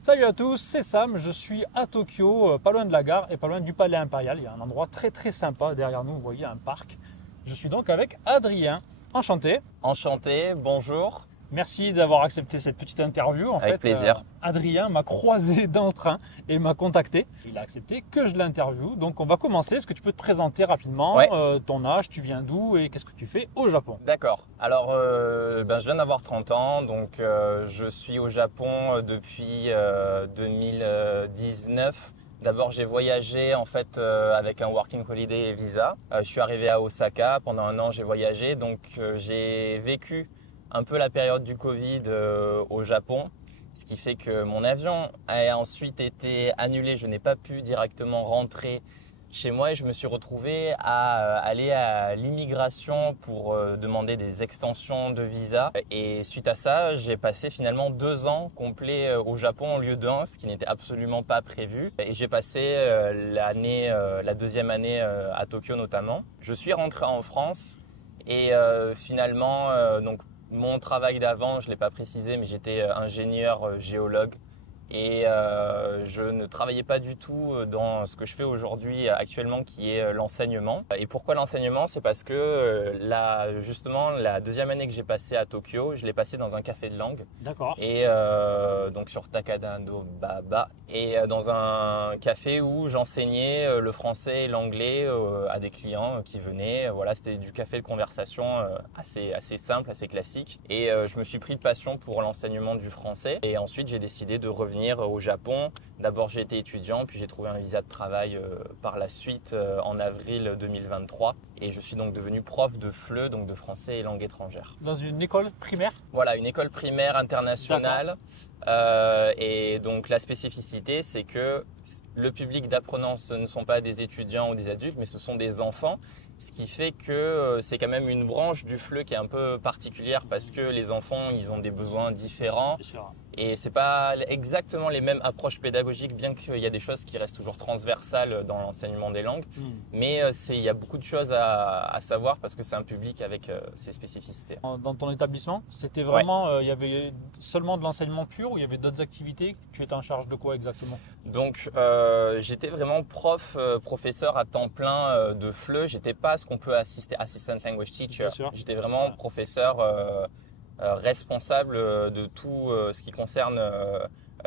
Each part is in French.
Salut à tous, c'est Sam, je suis à Tokyo, pas loin de la gare et pas loin du palais impérial. Il y a un endroit très sympa derrière nous, vous voyez un parc. Je suis donc avec Adrien, enchanté. Enchanté, bonjour. Merci d'avoir accepté cette petite interview. Avec plaisir. Adrien m'a croisé dans le train et m'a contacté. Il a accepté que je l'interviewe. Donc on va commencer. Est-ce que tu peux te présenter rapidement ton âge, tu viens d'où et qu'est-ce que tu fais au Japon? D'accord. Alors, je viens d'avoir 30 ans. Donc, je suis au Japon depuis 2019. D'abord, j'ai voyagé en fait avec un Working Holiday et Visa. Je suis arrivé à Osaka. Pendant un an, j'ai voyagé. Donc, j'ai vécu un peu la période du Covid au Japon, ce qui fait que mon avion a ensuite été annulé. Je n'ai pas pu directement rentrer chez moi et je me suis retrouvé à aller à l'immigration pour demander des extensions de visa. Et suite à ça, j'ai passé finalement 2 ans complets au Japon au lieu d'1, ce qui n'était absolument pas prévu. Et j'ai passé la deuxième année à Tokyo notamment. Je suis rentré en France et finalement, donc mon travail d'avant, je ne l'ai pas précisé, mais j'étais ingénieur géologue et je ne travaillais pas du tout dans ce que je fais aujourd'hui actuellement qui est l'enseignement. Et pourquoi l'enseignement? C'est parce que justement la deuxième année que j'ai passée à Tokyo, je l'ai passée dans un café de langue. D'accord. Et donc sur Takada Ando Baba et dans un café où j'enseignais le français et l'anglais à des clients qui venaient. Voilà, c'était du café de conversation assez simple, assez classique. Et je me suis pris de passion pour l'enseignement du français. Et ensuite, j'ai décidé de revenir au Japon. D'abord, j'ai été étudiant, puis j'ai trouvé un visa de travail par la suite en avril 2023. Et je suis donc devenu prof de FLE, donc de français et langue étrangère. Dans une école primaire? Voilà, une école primaire internationale. Et donc la spécificité, c'est que le public d'apprenants, ce ne sont pas des étudiants ou des adultes, mais ce sont des enfants. Ce qui fait que c'est quand même une branche du FLE qui est un peu particulière parce que les enfants, ils ont des besoins différents. Bien sûr. Et c'est pas exactement les mêmes approches pédagogiques, bien qu'il y a des choses qui restent toujours transversales dans l'enseignement des langues. Mais il y a beaucoup de choses à savoir parce que c'est un public avec ses spécificités. Dans ton établissement, c'était vraiment, il y avait seulement de l'enseignement pur ou il y avait d'autres activités? Tu étais en charge de quoi exactement? Donc, j'étais vraiment professeur à temps plein de FLE. J'étais pas ce qu'on peut assister Assistant Language Teacher. J'étais vraiment professeur responsable de tout ce qui concerne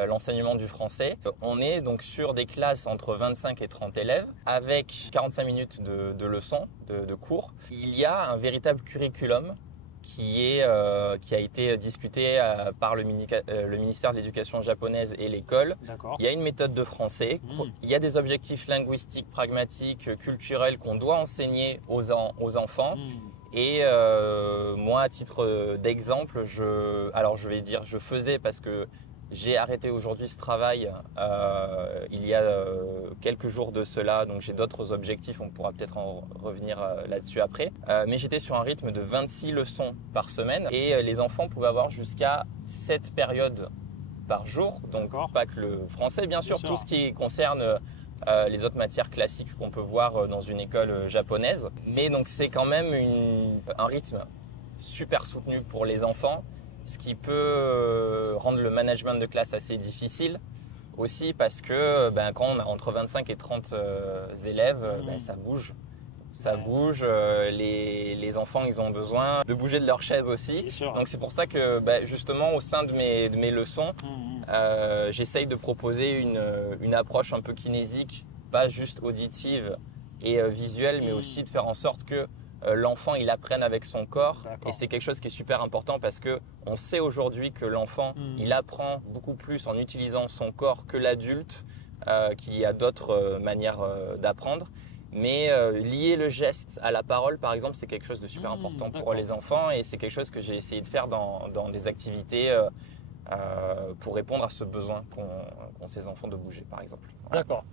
l'enseignement du français. On est donc sur des classes entre 25 et 30 élèves avec 45 minutes de leçons, de cours. Il y a un véritable curriculum qui a été discuté par le ministère de l'Éducation japonaise et l'école. Il y a une méthode de français, il y a des objectifs linguistiques, pragmatiques, culturels qu'on doit enseigner aux enfants. Et moi, à titre d'exemple, je faisais parce que j'ai arrêté aujourd'hui ce travail il y a quelques jours de cela, donc j'ai d'autres objectifs, on pourra peut-être en revenir là-dessus après. Mais j'étais sur un rythme de 26 leçons par semaine et les enfants pouvaient avoir jusqu'à 7 périodes par jour, donc pas que le français, bien sûr, tout ce qui concerne les autres matières classiques qu'on peut voir dans une école japonaise. Mais donc c'est quand même un rythme super soutenu pour les enfants, ce qui peut rendre le management de classe assez difficile aussi parce que quand on a entre 25 et 30 élèves, ça bouge. Ça bouge, les enfants ils ont besoin de bouger de leur chaise aussi. Donc c'est pour ça que justement au sein de mes leçons, j'essaye de proposer une approche un peu kinésique, pas juste auditive et visuelle, mais aussi de faire en sorte que l'enfant il apprenne avec son corps. Et c'est quelque chose qui est super important parce que on sait aujourd'hui que l'enfant il apprend beaucoup plus en utilisant son corps que l'adulte qui a d'autres manières d'apprendre. Mais lier le geste à la parole, par exemple, c'est quelque chose de super important pour les enfants et c'est quelque chose que j'ai essayé de faire dans des activités pour répondre à ce besoin qu'ont ces enfants de bouger, par exemple. Voilà. D'accord.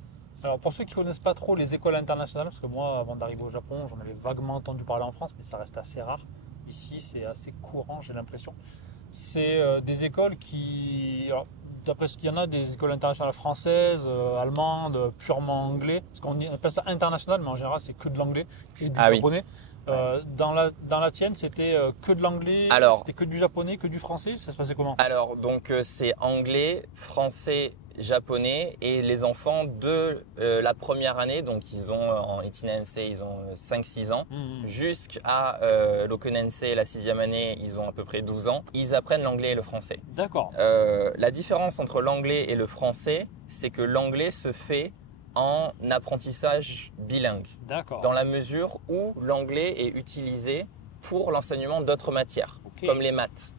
Alors pour ceux qui ne connaissent pas trop les écoles internationales, parce que moi, avant d'arriver au Japon, j'en avais vaguement entendu parler en France, mais ça reste assez rare. Ici, c'est assez courant, j'ai l'impression. C'est des écoles qui... Alors, d'après ce qu'il y en a, des écoles internationales françaises, allemandes, purement anglais. Parce qu'on appelle ça international, mais en général, c'est que de l'anglais et du japonais. Dans la tienne, c'était que de l'anglais, c'était que du japonais, que du français, ça se passait comment? Alors, donc c'est anglais, français, japonais et les enfants de la première année, donc ils ont en Itinensei, ils ont 5-6 ans, jusqu'à l'Okunensei, la 6e année, ils ont à peu près 12 ans, ils apprennent l'anglais et le français. D'accord. La différence entre l'anglais et le français, c'est que l'anglais se fait en apprentissage bilingue. D'accord. Dans la mesure où l'anglais est utilisé pour l'enseignement d'autres matières, comme les maths.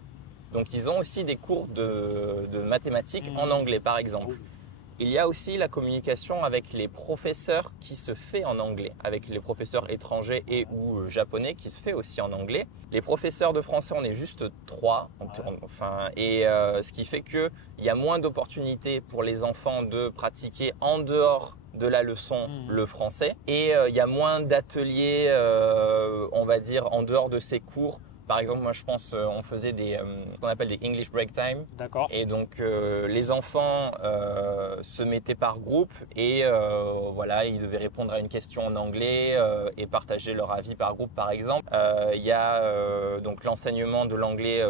Donc, ils ont aussi des cours de mathématiques en anglais, par exemple. Il y a aussi la communication avec les professeurs qui se fait en anglais, avec les professeurs étrangers et ou japonais qui se fait aussi en anglais. Les professeurs de français, on est juste 3, ce qui fait qu'il y a moins d'opportunités pour les enfants de pratiquer en dehors de la leçon le français. Et il y a moins d'ateliers, on va dire, en dehors de ces cours. Par exemple, moi je pense on faisait ce qu'on appelle des English break time. D'accord. Et donc les enfants se mettaient par groupe et voilà, ils devaient répondre à une question en anglais et partager leur avis par groupe par exemple. Il y a donc l'enseignement de l'anglais.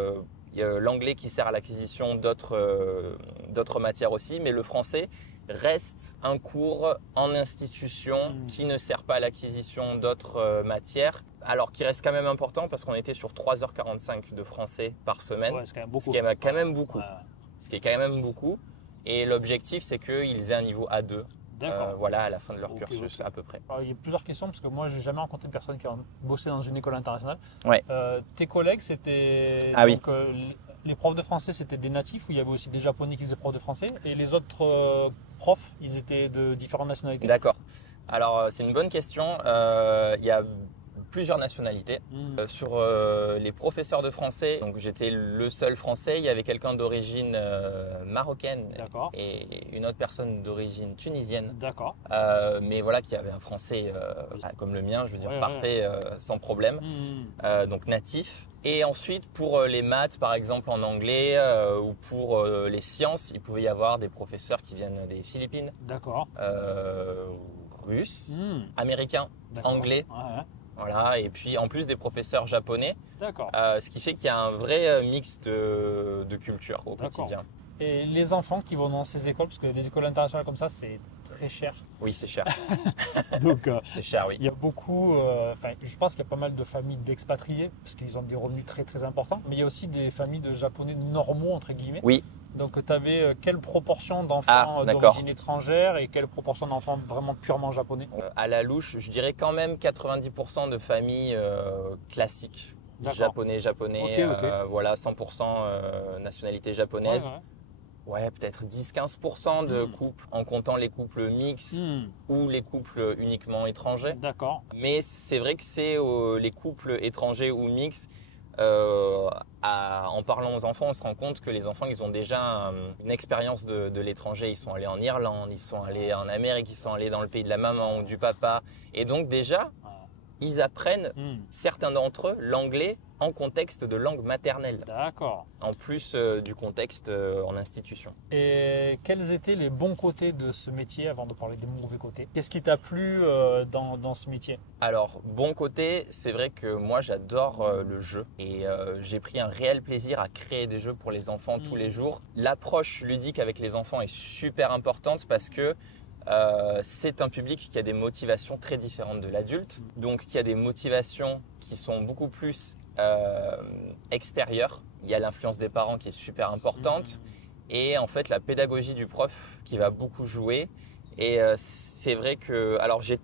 Il y a l'anglais qui sert à l'acquisition d'autres matières aussi, mais le français reste un cours en institution qui ne sert pas à l'acquisition d'autres matières, alors qui reste quand même important parce qu'on était sur 3h45 de français par semaine, ce qui est quand même beaucoup. Ce qui est quand même beaucoup. Et l'objectif, c'est qu'ils aient un niveau A2. Voilà, à la fin de leur cursus à peu près. Alors, il y a plusieurs questions parce que moi, j'ai jamais rencontré une personne qui a bossé dans une école internationale. Ouais. Tes collègues, c'était les profs de français, c'était des natifs ou il y avait aussi des japonais qui faisaient profs de français et les autres profs, ils étaient de différentes nationalités? D'accord. Alors, c'est une bonne question. Il y a plusieurs nationalités. Sur les professeurs de français, donc j'étais le seul français, il y avait quelqu'un d'origine marocaine et une autre personne d'origine tunisienne. D'accord. Mais voilà, qui avait un français comme le mien, je veux dire parfait, sans problème, donc natif. Et ensuite, pour les maths, par exemple en anglais, ou pour les sciences, il pouvait y avoir des professeurs qui viennent des Philippines, russes, américains, anglais. Voilà, et puis en plus des professeurs japonais, ce qui fait qu'il y a un vrai mix de culture au quotidien. Et les enfants qui vont dans ces écoles, parce que les écoles internationales comme ça, c'est très cher. Oui, c'est cher. Donc, c'est cher, oui. Il y a beaucoup, je pense qu'il y a pas mal de familles d'expatriés, parce qu'ils ont des revenus très très importants, mais il y a aussi des familles de japonais normaux, entre guillemets. Oui. Donc, tu avais quelle proportion d'enfants d'origine étrangère et quelle proportion d'enfants vraiment purement japonais? À la louche, je dirais quand même 90% de familles classiques. Japonais, voilà, 100% nationalité japonaise. Ouais, peut-être 10-15% de couples, en comptant les couples mixtes ou les couples uniquement étrangers. D'accord. Mais c'est vrai que c'est les couples étrangers ou mixtes. En parlant aux enfants, on se rend compte que les enfants, ils ont déjà une expérience de l'étranger. Ils sont allés en Irlande, ils sont allés en Amérique, ils sont allés dans le pays de la maman ou du papa. Et donc déjà, ils apprennent, certains d'entre eux, l'anglais en contexte de langue maternelle. D'accord. En plus du contexte en institution. Et quels étaient les bons côtés de ce métier avant de parler des mauvais côtés? Qu'est-ce qui t'a plu dans ce métier? Alors, bon côté, c'est vrai que moi j'adore le jeu et j'ai pris un réel plaisir à créer des jeux pour les enfants tous les jours. L'approche ludique avec les enfants est super importante parce que c'est un public qui a des motivations très différentes de l'adulte, donc qui a des motivations qui sont beaucoup plus extérieures. Il y a l'influence des parents qui est super importante et en fait la pédagogie du prof qui va beaucoup jouer. Et c'est vrai que, alors j'ai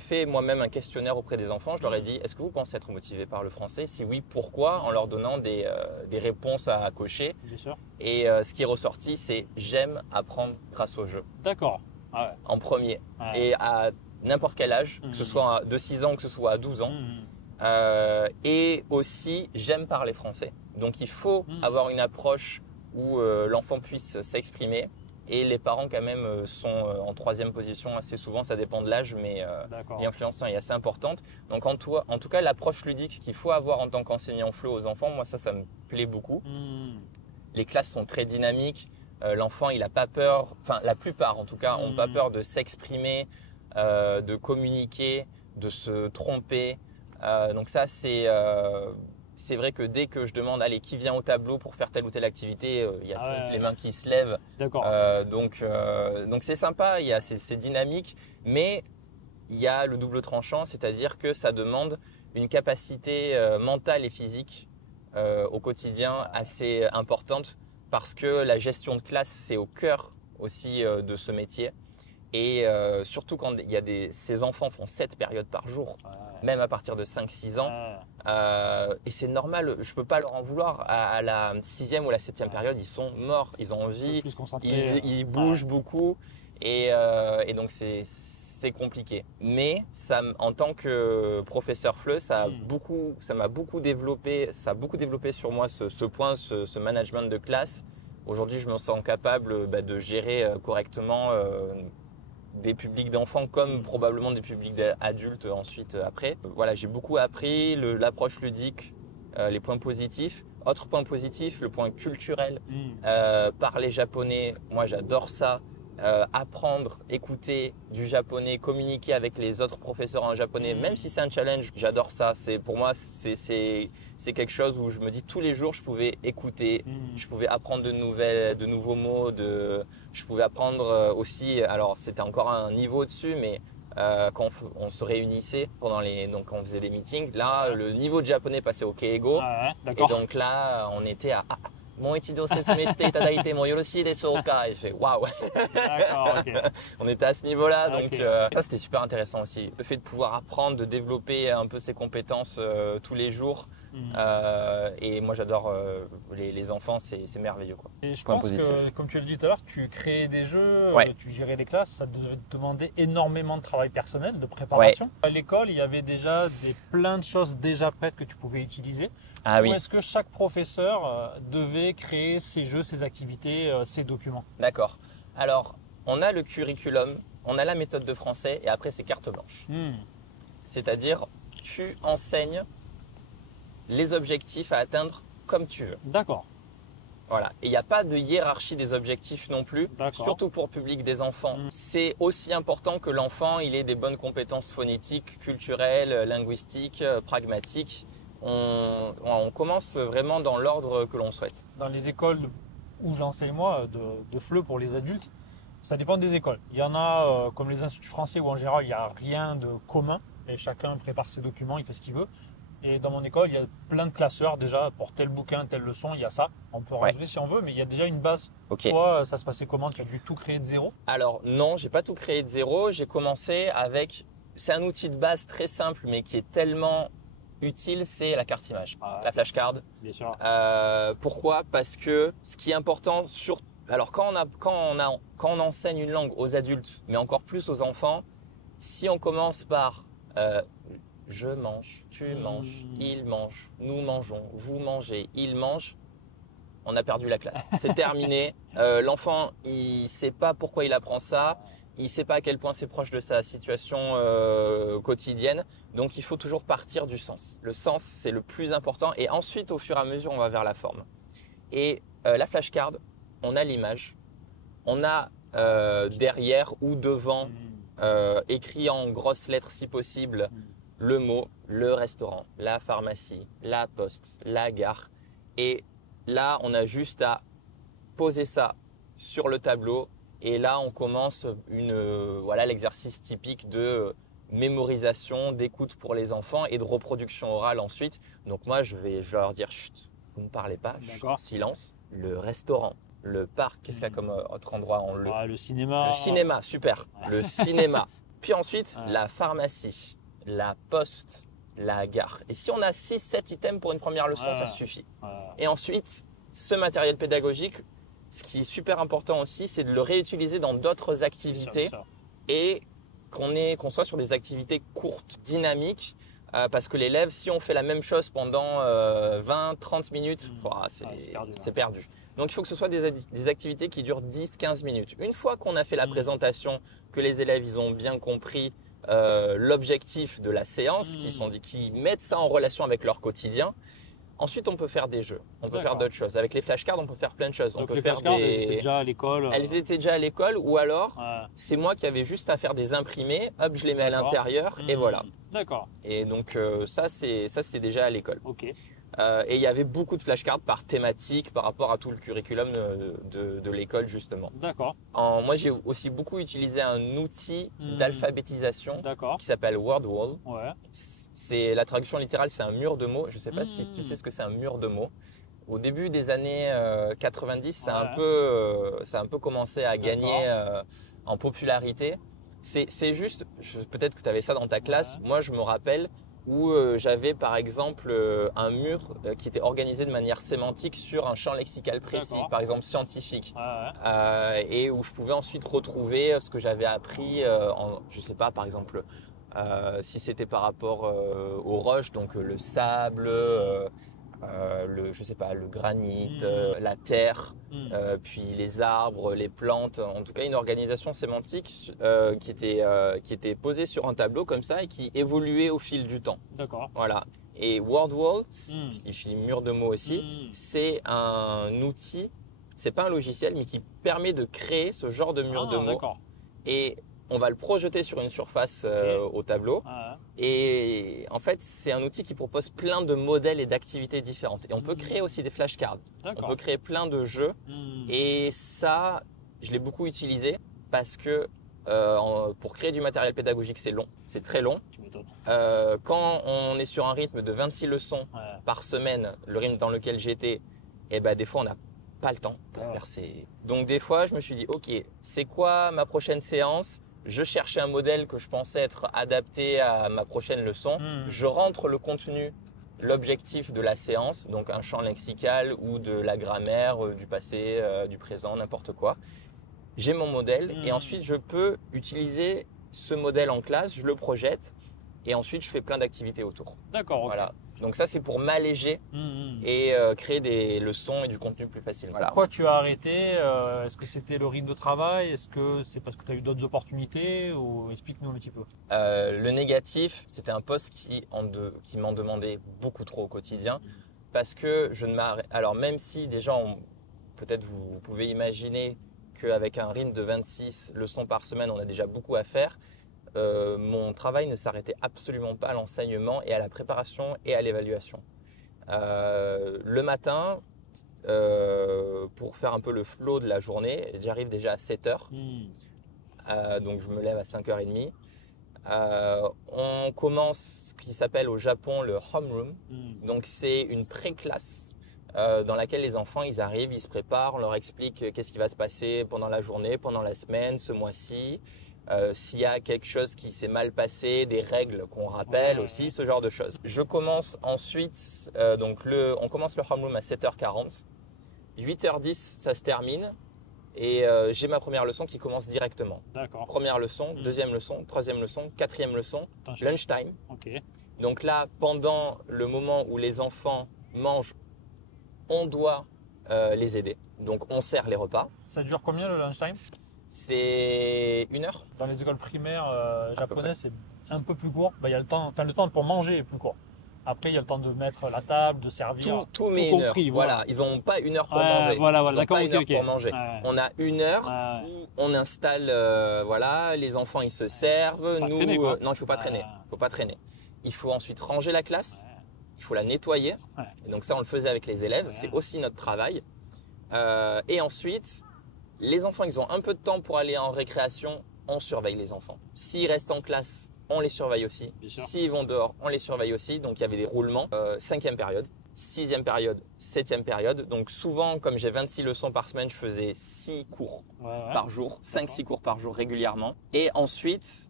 fait moi-même un questionnaire auprès des enfants. Je leur ai dit, est-ce que vous pensez être motivé par le français? Si oui, pourquoi? En leur donnant des réponses à cocher. Bien sûr. Et ce qui est ressorti, c'est j'aime apprendre grâce au jeu. D'accord. En premier. Et à n'importe quel âge, que ce soit de 6 ans, que ce soit à 12 ans. Et aussi, j'aime parler français. Donc il faut avoir une approche où l'enfant puisse s'exprimer. Et les parents quand même sont en troisième position assez souvent, ça dépend de l'âge, mais l'influence est assez importante. Donc en tout cas, l'approche ludique qu'il faut avoir en tant qu'enseignant FLE aux enfants, moi ça me plaît beaucoup. Les classes sont très dynamiques, l'enfant il n'a pas peur, enfin la plupart en tout cas, n'ont pas peur de s'exprimer, de communiquer, de se tromper. Donc ça, c'est vrai que dès que je demande, allez, qui vient au tableau pour faire telle ou telle activité, il y a toutes les mains qui se lèvent. D'accord. Donc c'est sympa, c'est dynamique, mais il y a le double tranchant, c'est-à-dire que ça demande une capacité mentale et physique au quotidien assez importante parce que la gestion de classe, c'est au cœur aussi de ce métier. Et surtout quand ces enfants font 7 périodes par jour, même à partir de 5-6 ans. Et c'est normal, je ne peux pas leur en vouloir. À la 6e ou la 7e période, ils sont morts, ils ont envie, ils bougent beaucoup. Et donc c'est compliqué. Mais en tant que professeur FLE, ça m'a beaucoup développé sur moi ce point, ce management de classe. Aujourd'hui, je me sens capable de gérer correctement des publics d'enfants comme probablement des publics adultes ensuite après. Voilà, j'ai beaucoup appris l'approche ludique, les points positifs. Autre point positif, le point culturel. Parler japonais, moi j'adore ça. Apprendre, écouter du japonais, communiquer avec les autres professeurs en japonais, même si c'est un challenge, j'adore ça. Pour moi, c'est quelque chose où je me dis tous les jours, je pouvais écouter, je pouvais apprendre de nouveaux mots, je pouvais apprendre aussi. Alors, c'était encore un niveau dessus, mais quand on se réunissait donc on faisait des meetings, là, le niveau de japonais passait au Keigo. Et donc là, on était à et je fais waouh. D'accord, ok. On était à ce niveau-là, donc ça c'était super intéressant aussi. Le fait de pouvoir apprendre, de développer un peu ses compétences tous les jours. Et moi j'adore les enfants, c'est merveilleux quoi. Et je pense que, comme tu l'as dit tout à l'heure, tu créais des jeux, tu gérais les classes, ça devait te demander énormément de travail personnel, de préparation. À l'école, il y avait déjà plein de choses déjà prêtes que tu pouvais utiliser. Ou est-ce que chaque professeur devait créer ses jeux, ses activités, ses documents? D'accord. Alors, on a le curriculum, on a la méthode de français et après c'est carte blanche. C'est-à-dire, tu enseignes les objectifs à atteindre comme tu veux. D'accord. Voilà. Et il n'y a pas de hiérarchie des objectifs non plus, surtout pour le public des enfants. C'est aussi important que l'enfant il ait des bonnes compétences phonétiques, culturelles, linguistiques, pragmatiques. On commence vraiment dans l'ordre que l'on souhaite. Dans les écoles où j'enseigne moi, de FLE pour les adultes, ça dépend des écoles. Il y en a comme les instituts français où en général il n'y a rien de commun et chacun prépare ses documents, il fait ce qu'il veut. Et dans mon école, il y a plein de classeurs déjà pour tel bouquin, telle leçon, il y a ça. On peut rajouter si on veut, mais il y a déjà une base. Toi, ça se passait comment? Tu as dû tout créer de zéro? Alors non, j'ai pas tout créé de zéro. J'ai commencé avec… C'est un outil de base très simple, mais qui est tellement utile, c'est la carte image, la flashcard. Bien sûr. Pourquoi? Parce que ce qui est important, alors quand on enseigne une langue aux adultes, mais encore plus aux enfants, si on commence par je mange, tu manges, il mange, nous mangeons, vous mangez, il mange, on a perdu la classe. C'est terminé. L'enfant, il ne sait pas pourquoi il apprend ça. Il ne sait pas à quel point c'est proche de sa situation quotidienne. Donc, il faut toujours partir du sens. Le sens, c'est le plus important. Et ensuite, au fur et à mesure, on va vers la forme. Et la flashcard, on a l'image. On a derrière ou devant, écrit en grosses lettres si possible, le mot, le restaurant, la pharmacie, la poste, la gare. Et là, on a juste à poser ça sur le tableau. Et là, on commence l'exercice typique de mémorisation, d'écoute pour les enfants et de reproduction orale ensuite. Donc moi, je vais leur dire, chut, vous ne parlez pas, chut, silence. Le restaurant, le parc, qu'est-ce qu'il y a comme autre endroit le cinéma. Le cinéma, super. Le cinéma. Puis ensuite, la pharmacie, la poste, la gare. Et si on a 6-7 items pour une première leçon, ça suffit. Et ensuite, ce matériel pédagogique, ce qui est super important aussi, c'est de le réutiliser dans d'autres activités et qu'on soit sur des activités courtes, dynamiques, parce que l'élève, si on fait la même chose pendant 20-30 minutes, c'est perdu. Donc, il faut que ce soit des activités qui durent 10-15 minutes. Une fois qu'on a fait la présentation, que les élèves ils ont bien compris l'objectif de la séance, qui mettent ça en relation avec leur quotidien, Ensuite, on peut faire des jeux, on peut faire d'autres choses. Avec les flashcards, on peut faire plein de choses. Donc on peut les faire flashcards, elles étaient déjà à l'école. Elles étaient déjà à l'école, ou alors c'est moi qui avais juste à faire des imprimés. Hop, je les mets à l'intérieur et voilà. D'accord. Et donc ça, c'était déjà à l'école. Ok. Et il y avait beaucoup de flashcards par thématique, par rapport à tout le curriculum de l'école justement. D'accord. Moi, j'ai aussi beaucoup utilisé un outil d'alphabétisation qui s'appelle WordWall. Ouais. C'est la traduction littérale, c'est un mur de mots. Je ne sais pas si tu sais ce que c'est un mur de mots. Au début des années 90, ça a un peu commencé à gagner en popularité. C'est juste, peut-être que tu avais ça dans ta classe. Moi, je me rappelle où j'avais par exemple un mur qui était organisé de manière sémantique sur un champ lexical précis, par exemple scientifique, et où je pouvais ensuite retrouver ce que j'avais appris, je sais pas, par exemple, si c'était par rapport aux roches, donc le sable, je sais pas, le granit, la terre, puis les arbres, les plantes, en tout cas une organisation sémantique qui était posée sur un tableau comme ça et qui évoluait au fil du temps. D'accord. Voilà. Et WordWall, qui fait mur de mots aussi, c'est un outil, c'est pas un logiciel, mais qui permet de créer ce genre de mur de mots. Et on va le projeter sur une surface au tableau. Et en fait, c'est un outil qui propose plein de modèles et d'activités différentes. Et on peut créer aussi des flashcards. On peut créer plein de jeux. Et ça, je l'ai beaucoup utilisé parce que pour créer du matériel pédagogique, c'est long. C'est très long. Tu m'étonnes. Quand on est sur un rythme de 26 leçons par semaine, le rythme dans lequel j'étais, et ben, des fois, on n'a pas le temps pour faire ces… Donc, des fois, je me suis dit, OK, c'est quoi ma prochaine séance ? Je cherchais un modèle que je pensais être adapté à ma prochaine leçon. Je rentre le contenu, l'objectif de la séance, donc un champ lexical ou de la grammaire, du passé, du présent, n'importe quoi. J'ai mon modèle et ensuite je peux utiliser ce modèle en classe, je le projette et ensuite je fais plein d'activités autour. D'accord. Okay. Voilà. Donc ça, c'est pour m'alléger et créer des leçons et du contenu plus facile. Voilà. Pourquoi tu as arrêté ? Est-ce que c'était le rythme de travail ? Est-ce que c'est parce que tu as eu d'autres opportunités ? Ou explique-nous un petit peu. Le négatif, c'était un poste qui m'en demandait beaucoup trop au quotidien parce que je ne m'arrête. Alors même si déjà, peut-être vous pouvez imaginer qu'avec un rythme de 26 leçons par semaine, on a déjà beaucoup à faire. Mon travail ne s'arrêtait absolument pas à l'enseignement et à la préparation et à l'évaluation. Le matin, pour faire un peu le flow de la journée, j'arrive déjà à 7h. Donc je me lève à 5h30. On commence ce qui s'appelle au Japon le homeroom. Donc c'est une pré-classe dans laquelle les enfants ils arrivent, ils se préparent, on leur explique qu'est-ce qui va se passer pendant la journée, pendant la semaine, ce mois-ci. S'il y a quelque chose qui s'est mal passé, des règles qu'on rappelle aussi, ce genre de choses. Je commence ensuite, on commence le homeroom à 7h40. 8h10, ça se termine. Et j'ai ma première leçon qui commence directement. D'accord. Première leçon, deuxième leçon, troisième leçon, quatrième leçon, lunchtime. Okay. Donc là, pendant le moment où les enfants mangent, on doit les aider. Donc on sert les repas. Ça dure combien le lunchtime ? C'est 1 heure. Dans les écoles primaires japonaises, c'est un peu plus court. Il y a le temps pour manger est plus court. Après, il y a le temps de mettre la table, de servir. Tout met compris, 1 heure. Voilà. Ils n'ont pas 1 heure pour manger. Voilà, ils n'ont pas 1 heure pour manger. On a 1 heure où on installe, les enfants ils se servent. Non, il ne faut pas traîner. Il faut pas traîner. Il faut ensuite ranger la classe. Il faut la nettoyer. Et donc ça, on le faisait avec les élèves. C'est aussi notre travail. Et ensuite, les enfants, ils ont un peu de temps pour aller en récréation. On surveille les enfants. S'ils restent en classe, on les surveille aussi. S'ils vont dehors, on les surveille aussi. Donc, il y avait des roulements. 5e période, 6e période, 7e période. Donc, souvent, comme j'ai 26 leçons par semaine, je faisais 6 cours par jour. 5-6 cours par jour régulièrement. Et ensuite,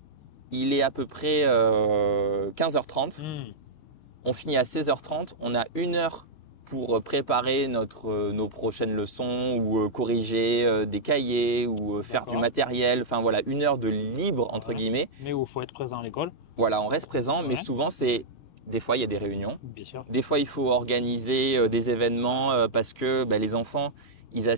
il est à peu près 15h30. On finit à 16h30. On a 1 heure pour préparer nos prochaines leçons ou corriger des cahiers ou faire du matériel. Enfin voilà, 1 heure de libre entre guillemets. Mais où il faut être présent à l'école. Voilà, on reste présent, mais souvent des fois il y a des réunions. Bien sûr. Des fois il faut organiser des événements parce que les enfants ils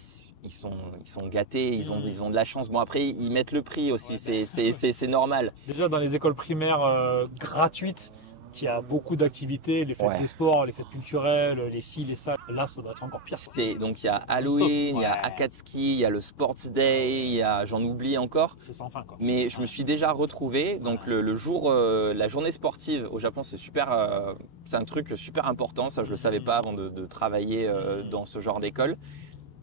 sont gâtés, ils ont de la chance. Bon après ils mettent le prix aussi, c'est normal. Déjà dans les écoles primaires gratuites. il y a beaucoup d'activités, les fêtes des sports, les fêtes culturelles, les ci, les ça. Là, ça doit être encore pire. Donc il y a Halloween, il y a Akatsuki, il y a le Sports Day, j'en oublie encore. C'est sans fin, quoi. Mais je me suis déjà retrouvé. Donc le jour, la journée sportive au Japon, c'est super, c'est un truc super important. Ça, je le savais pas avant de travailler dans ce genre d'école.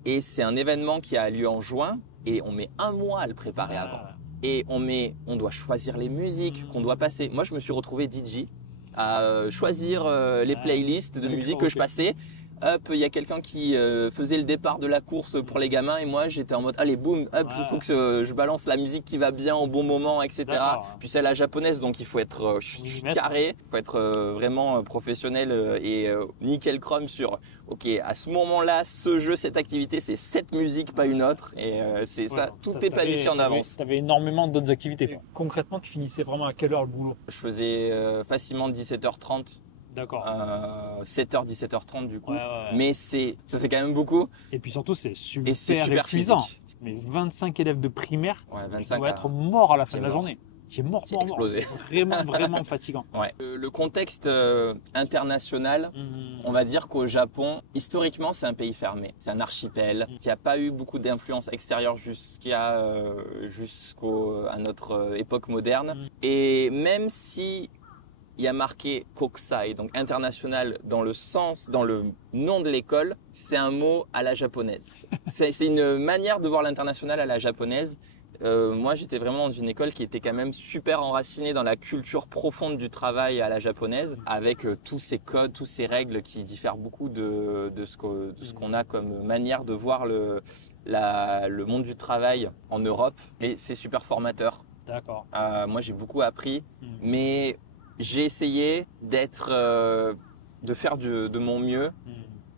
Et c'est un événement qui a lieu en juin et on met un mois à le préparer avant. Et on doit choisir les musiques qu'on doit passer. Moi, je me suis retrouvé DJ à choisir les playlists de musique que je passais. Hop, il y a quelqu'un qui faisait le départ de la course pour les gamins et moi j'étais en mode allez boum, hop, il faut que je balance la musique qui va bien au bon moment, etc. Puis c'est à la japonaise donc il faut être carré, il faut être vraiment professionnel et nickel chrome sur ok, à ce moment-là, ce jeu, cette activité, c'est cette musique, pas une autre et c'est ça, tout est planifié en avance. Tu avais énormément d'autres activités. Concrètement, tu finissais vraiment à quelle heure le boulot? Je faisais facilement 17h30. D'accord. 7h, 17h30 du coup. Mais ça fait quand même beaucoup. Et puis surtout, c'est super épuisant. Physique. Mais 25 élèves de primaire, 25, tu dois être mort à la fin de la journée. Tu es mort, explosé. C'est vraiment fatigant. Le contexte international, on va dire qu'au Japon, historiquement, c'est un pays fermé. C'est un archipel qui n'a pas eu beaucoup d'influence extérieure jusqu'à notre époque moderne. Et même si il y a marqué Kokusai, donc international dans le nom de l'école, c'est un mot à la japonaise. C'est une manière de voir l'international à la japonaise. Moi, j'étais vraiment dans une école qui était quand même super enracinée dans la culture profonde du travail à la japonaise, avec tous ces codes, tous ces règles qui diffèrent beaucoup de ce qu'on a comme manière de voir le monde du travail en Europe. Et c'est super formateur. D'accord. Moi, j'ai beaucoup appris, mais j'ai essayé de faire de mon mieux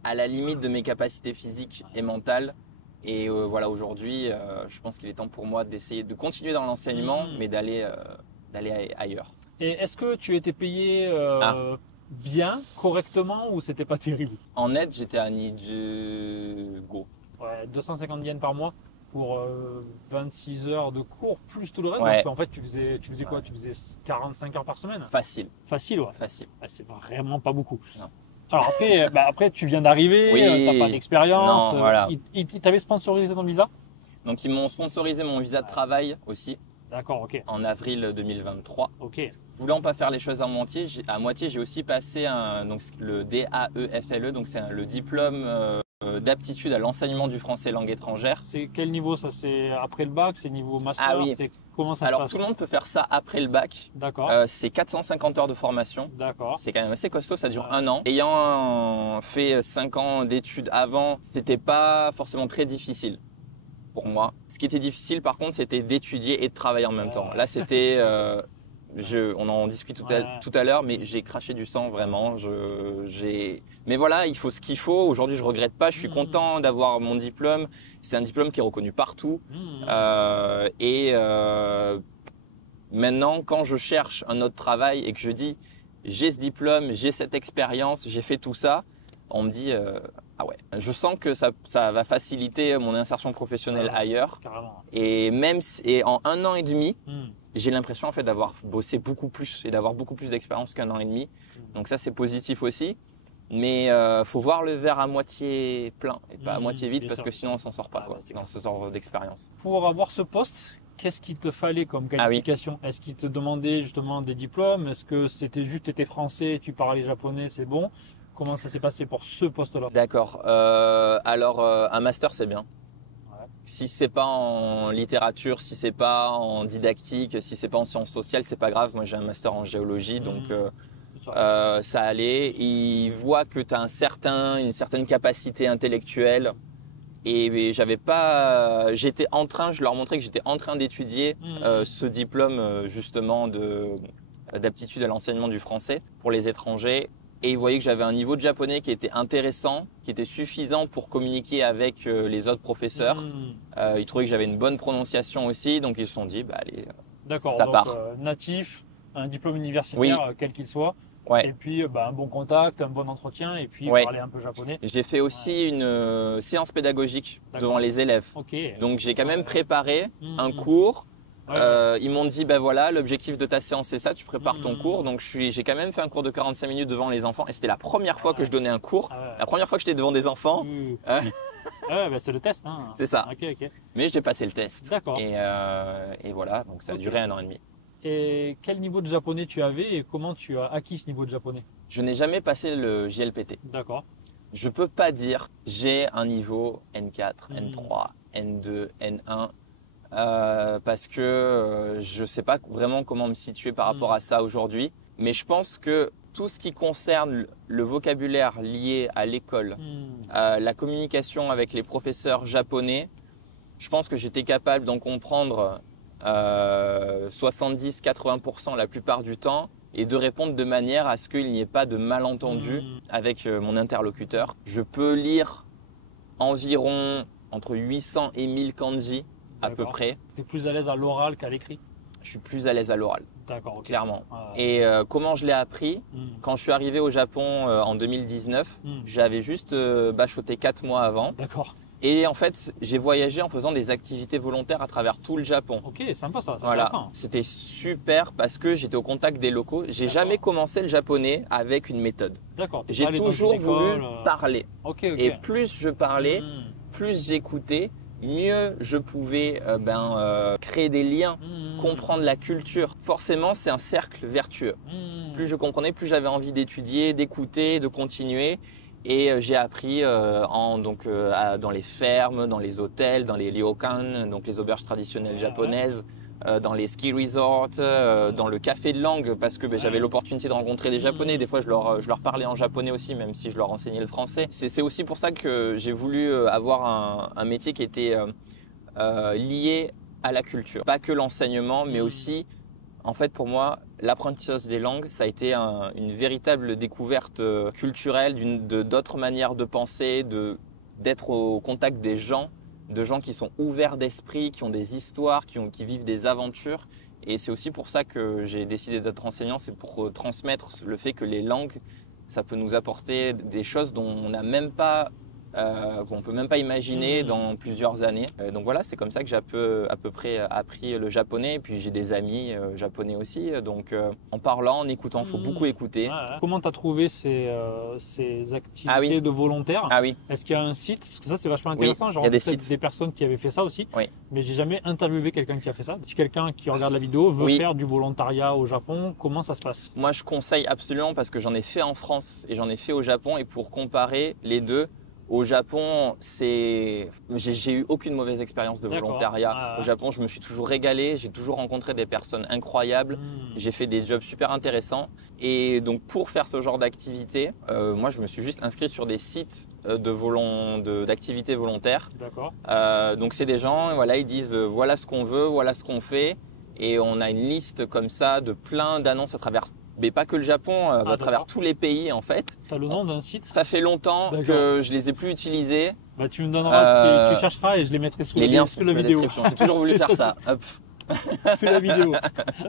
à la limite de mes capacités physiques et mentales. Et voilà, aujourd'hui, je pense qu'il est temps pour moi d'essayer de continuer dans l'enseignement, mais d'aller ailleurs. Et est-ce que tu étais payé bien, correctement, ou c'était pas terrible? En net, j'étais à Nijugo. 250 yens par mois pour 26 heures de cours, plus tout le reste. Donc en fait, tu faisais quoi? Tu faisais 45 heures par semaine? Facile. Facile, ouais. Facile. C'est vraiment pas beaucoup. Non. Alors après, tu viens d'arriver, t'as pas d'expérience. Voilà. Ils t'avaient sponsorisé ton visa? Donc ils m'ont sponsorisé mon visa de travail aussi. D'accord, ok. En avril 2023. Ok. Voulant pas faire les choses à moitié, j'ai aussi passé le DAEFLE, donc c'est le diplôme d'aptitude à l'enseignement du français langue étrangère. C'est quel niveau ça? C'est après le bac? C'est niveau master? Oui. Comment ça se passe? Alors tout le monde peut faire ça après le bac. D'accord. C'est 450 heures de formation. D'accord. C'est quand même assez costaud, ça dure 1 an. Ayant fait 5 ans d'études avant, c'était pas forcément très difficile pour moi. Ce qui était difficile par contre, c'était d'étudier et de travailler en même temps. Là c'était... on en discute tout à l'heure, mais j'ai craché du sang vraiment. Mais voilà, il faut ce qu'il faut. Aujourd'hui, je regrette pas. Je suis content d'avoir mon diplôme. C'est un diplôme qui est reconnu partout. Maintenant, quand je cherche un autre travail et que je dis j'ai ce diplôme, j'ai cette expérience, j'ai fait tout ça, on me dit ah ouais. Je sens que ça va faciliter mon insertion professionnelle ailleurs. Carrément. Et en 1 an et demi. J'ai l'impression en fait d'avoir bossé beaucoup plus et d'avoir beaucoup plus d'expérience qu'1 an et demi. Donc ça c'est positif aussi. Mais faut voir le verre à moitié plein et pas à moitié vide parce que sinon on s'en sort pas dans ce genre d'expérience. Pour avoir ce poste, qu'est-ce qu'il te fallait comme qualification? Est-ce qu'il te demandait justement des diplômes? Est-ce que c'était juste t'étais français, tu parlais japonais, c'est bon? Comment ça s'est passé pour ce poste-là? D'accord. Alors un master c'est bien. Si c'est pas en littérature, si c'est pas en didactique, si c'est pas en sciences sociales, c'est pas grave. Moi, j'ai un master en géologie, donc ça allait. Ils voient que tu as une certaine capacité intellectuelle. Et j'étais en train, je leur montrais que j'étais en train d'étudier ce diplôme justement d'aptitude à l'enseignement du français pour les étrangers. Et ils voyaient que j'avais un niveau de japonais qui était intéressant, qui était suffisant pour communiquer avec les autres professeurs. Ils trouvaient que j'avais une bonne prononciation aussi, donc ils se sont dit, allez, d'accord, ça donc, part. Natif, un diplôme universitaire, quel qu'il soit, et puis un bon contact, un bon entretien, et puis parler un peu japonais. J'ai fait aussi une séance pédagogique devant les élèves. Donc j'ai quand même préparé un cours Ils m'ont dit, ben voilà, l'objectif de ta séance, c'est ça, tu prépares ton cours. Donc, j'ai quand même fait un cours de 45 minutes devant les enfants. Et c'était la première fois que je donnais un cours. La première fois que j'étais devant des enfants. C'est le test. Hein. C'est ça. Okay. Mais j'ai passé le test. D'accord. Et voilà, donc ça a duré 1 an et demi. Et quel niveau de japonais tu avais et comment tu as acquis ce niveau de japonais? Je n'ai jamais passé le JLPT. D'accord. Je peux pas dire j'ai un niveau N4, N3, N2, N1. Parce que je ne sais pas vraiment comment me situer par rapport à ça aujourd'hui. Mais je pense que tout ce qui concerne le vocabulaire lié à l'école, la communication avec les professeurs japonais, je pense que j'étais capable d'en comprendre 70-80% la plupart du temps et de répondre de manière à ce qu'il n'y ait pas de malentendu avec mon interlocuteur. Je peux lire environ entre 800 et 1000 kanji à peu près. Tu es plus à l'aise à l'oral qu'à l'écrit? Je suis plus à l'aise à l'oral. D'accord, okay. Clairement. Et comment je l'ai appris? Quand je suis arrivé au Japon en 2019, j'avais juste bachoté 4 mois avant. D'accord. Et en fait, j'ai voyagé en faisant des activités volontaires à travers tout le Japon. Ok, sympa ça. Voilà, c'était super parce que j'étais au contact des locaux. J'ai jamais commencé le japonais avec une méthode. D'accord. J'ai toujours voulu parler. Ok. Et plus je parlais, plus j'écoutais, mieux je pouvais créer des liens, comprendre la culture. Forcément, c'est un cercle vertueux. Plus je comprenais, plus j'avais envie d'étudier, d'écouter, de continuer. Et j'ai appris dans les fermes, dans les hôtels, dans les ryokan, donc les auberges traditionnelles japonaises, dans les ski resorts, dans le café de langue, parce que j'avais l'opportunité de rencontrer des Japonais. Des fois, je leur parlais en japonais aussi, même si je leur enseignais le français. C'est aussi pour ça que j'ai voulu avoir un métier qui était lié à la culture. Pas que l'enseignement, mais aussi, en fait, pour moi, l'apprentissage des langues, ça a été une véritable découverte culturelle, d'autres manières de penser, d'être au contact des gens, de gens qui sont ouverts d'esprit, qui ont des histoires, qui vivent des aventures. Et c'est aussi pour ça que j'ai décidé d'être enseignant, c'est pour transmettre le fait que les langues, ça peut nous apporter des choses dont on n'a même pas qu'on peut même pas imaginer dans plusieurs années. Donc voilà, c'est comme ça que j'ai à peu près appris le japonais. Et puis j'ai des amis japonais aussi. Donc en parlant, en écoutant, il faut beaucoup écouter. Comment tu as trouvé ces activités de volontaires? Est-ce qu'il y a un site? Parce que ça, c'est vachement intéressant. Genre, il y a des personnes qui avaient fait ça aussi. Mais j'ai jamais interviewé quelqu'un qui a fait ça. Si quelqu'un qui regarde la vidéo veut faire du volontariat au Japon, comment ça se passe? Moi, je conseille absolument parce que j'en ai fait en France et j'en ai fait au Japon. Et pour comparer les deux, au Japon, j'ai eu aucune mauvaise expérience de volontariat. Au Japon, je me suis toujours régalé, j'ai toujours rencontré des personnes incroyables, j'ai fait des jobs super intéressants. Et donc, pour faire ce genre d'activité, moi, je me suis juste inscrit sur des sites d'activités volontaires. Donc, c'est des gens, voilà, ils disent voilà ce qu'on veut, voilà ce qu'on fait. Et on a une liste comme ça de plein d'annonces à travers, mais pas que le Japon, à travers tous les pays en fait. Tu as le nom d'un site? Ça fait longtemps que je les ai plus utilisés. Bah, tu me donneras, tu chercheras et je les mettrai sous les liens sous la vidéo. J'ai toujours voulu faire ça. Hop. Sous la vidéo.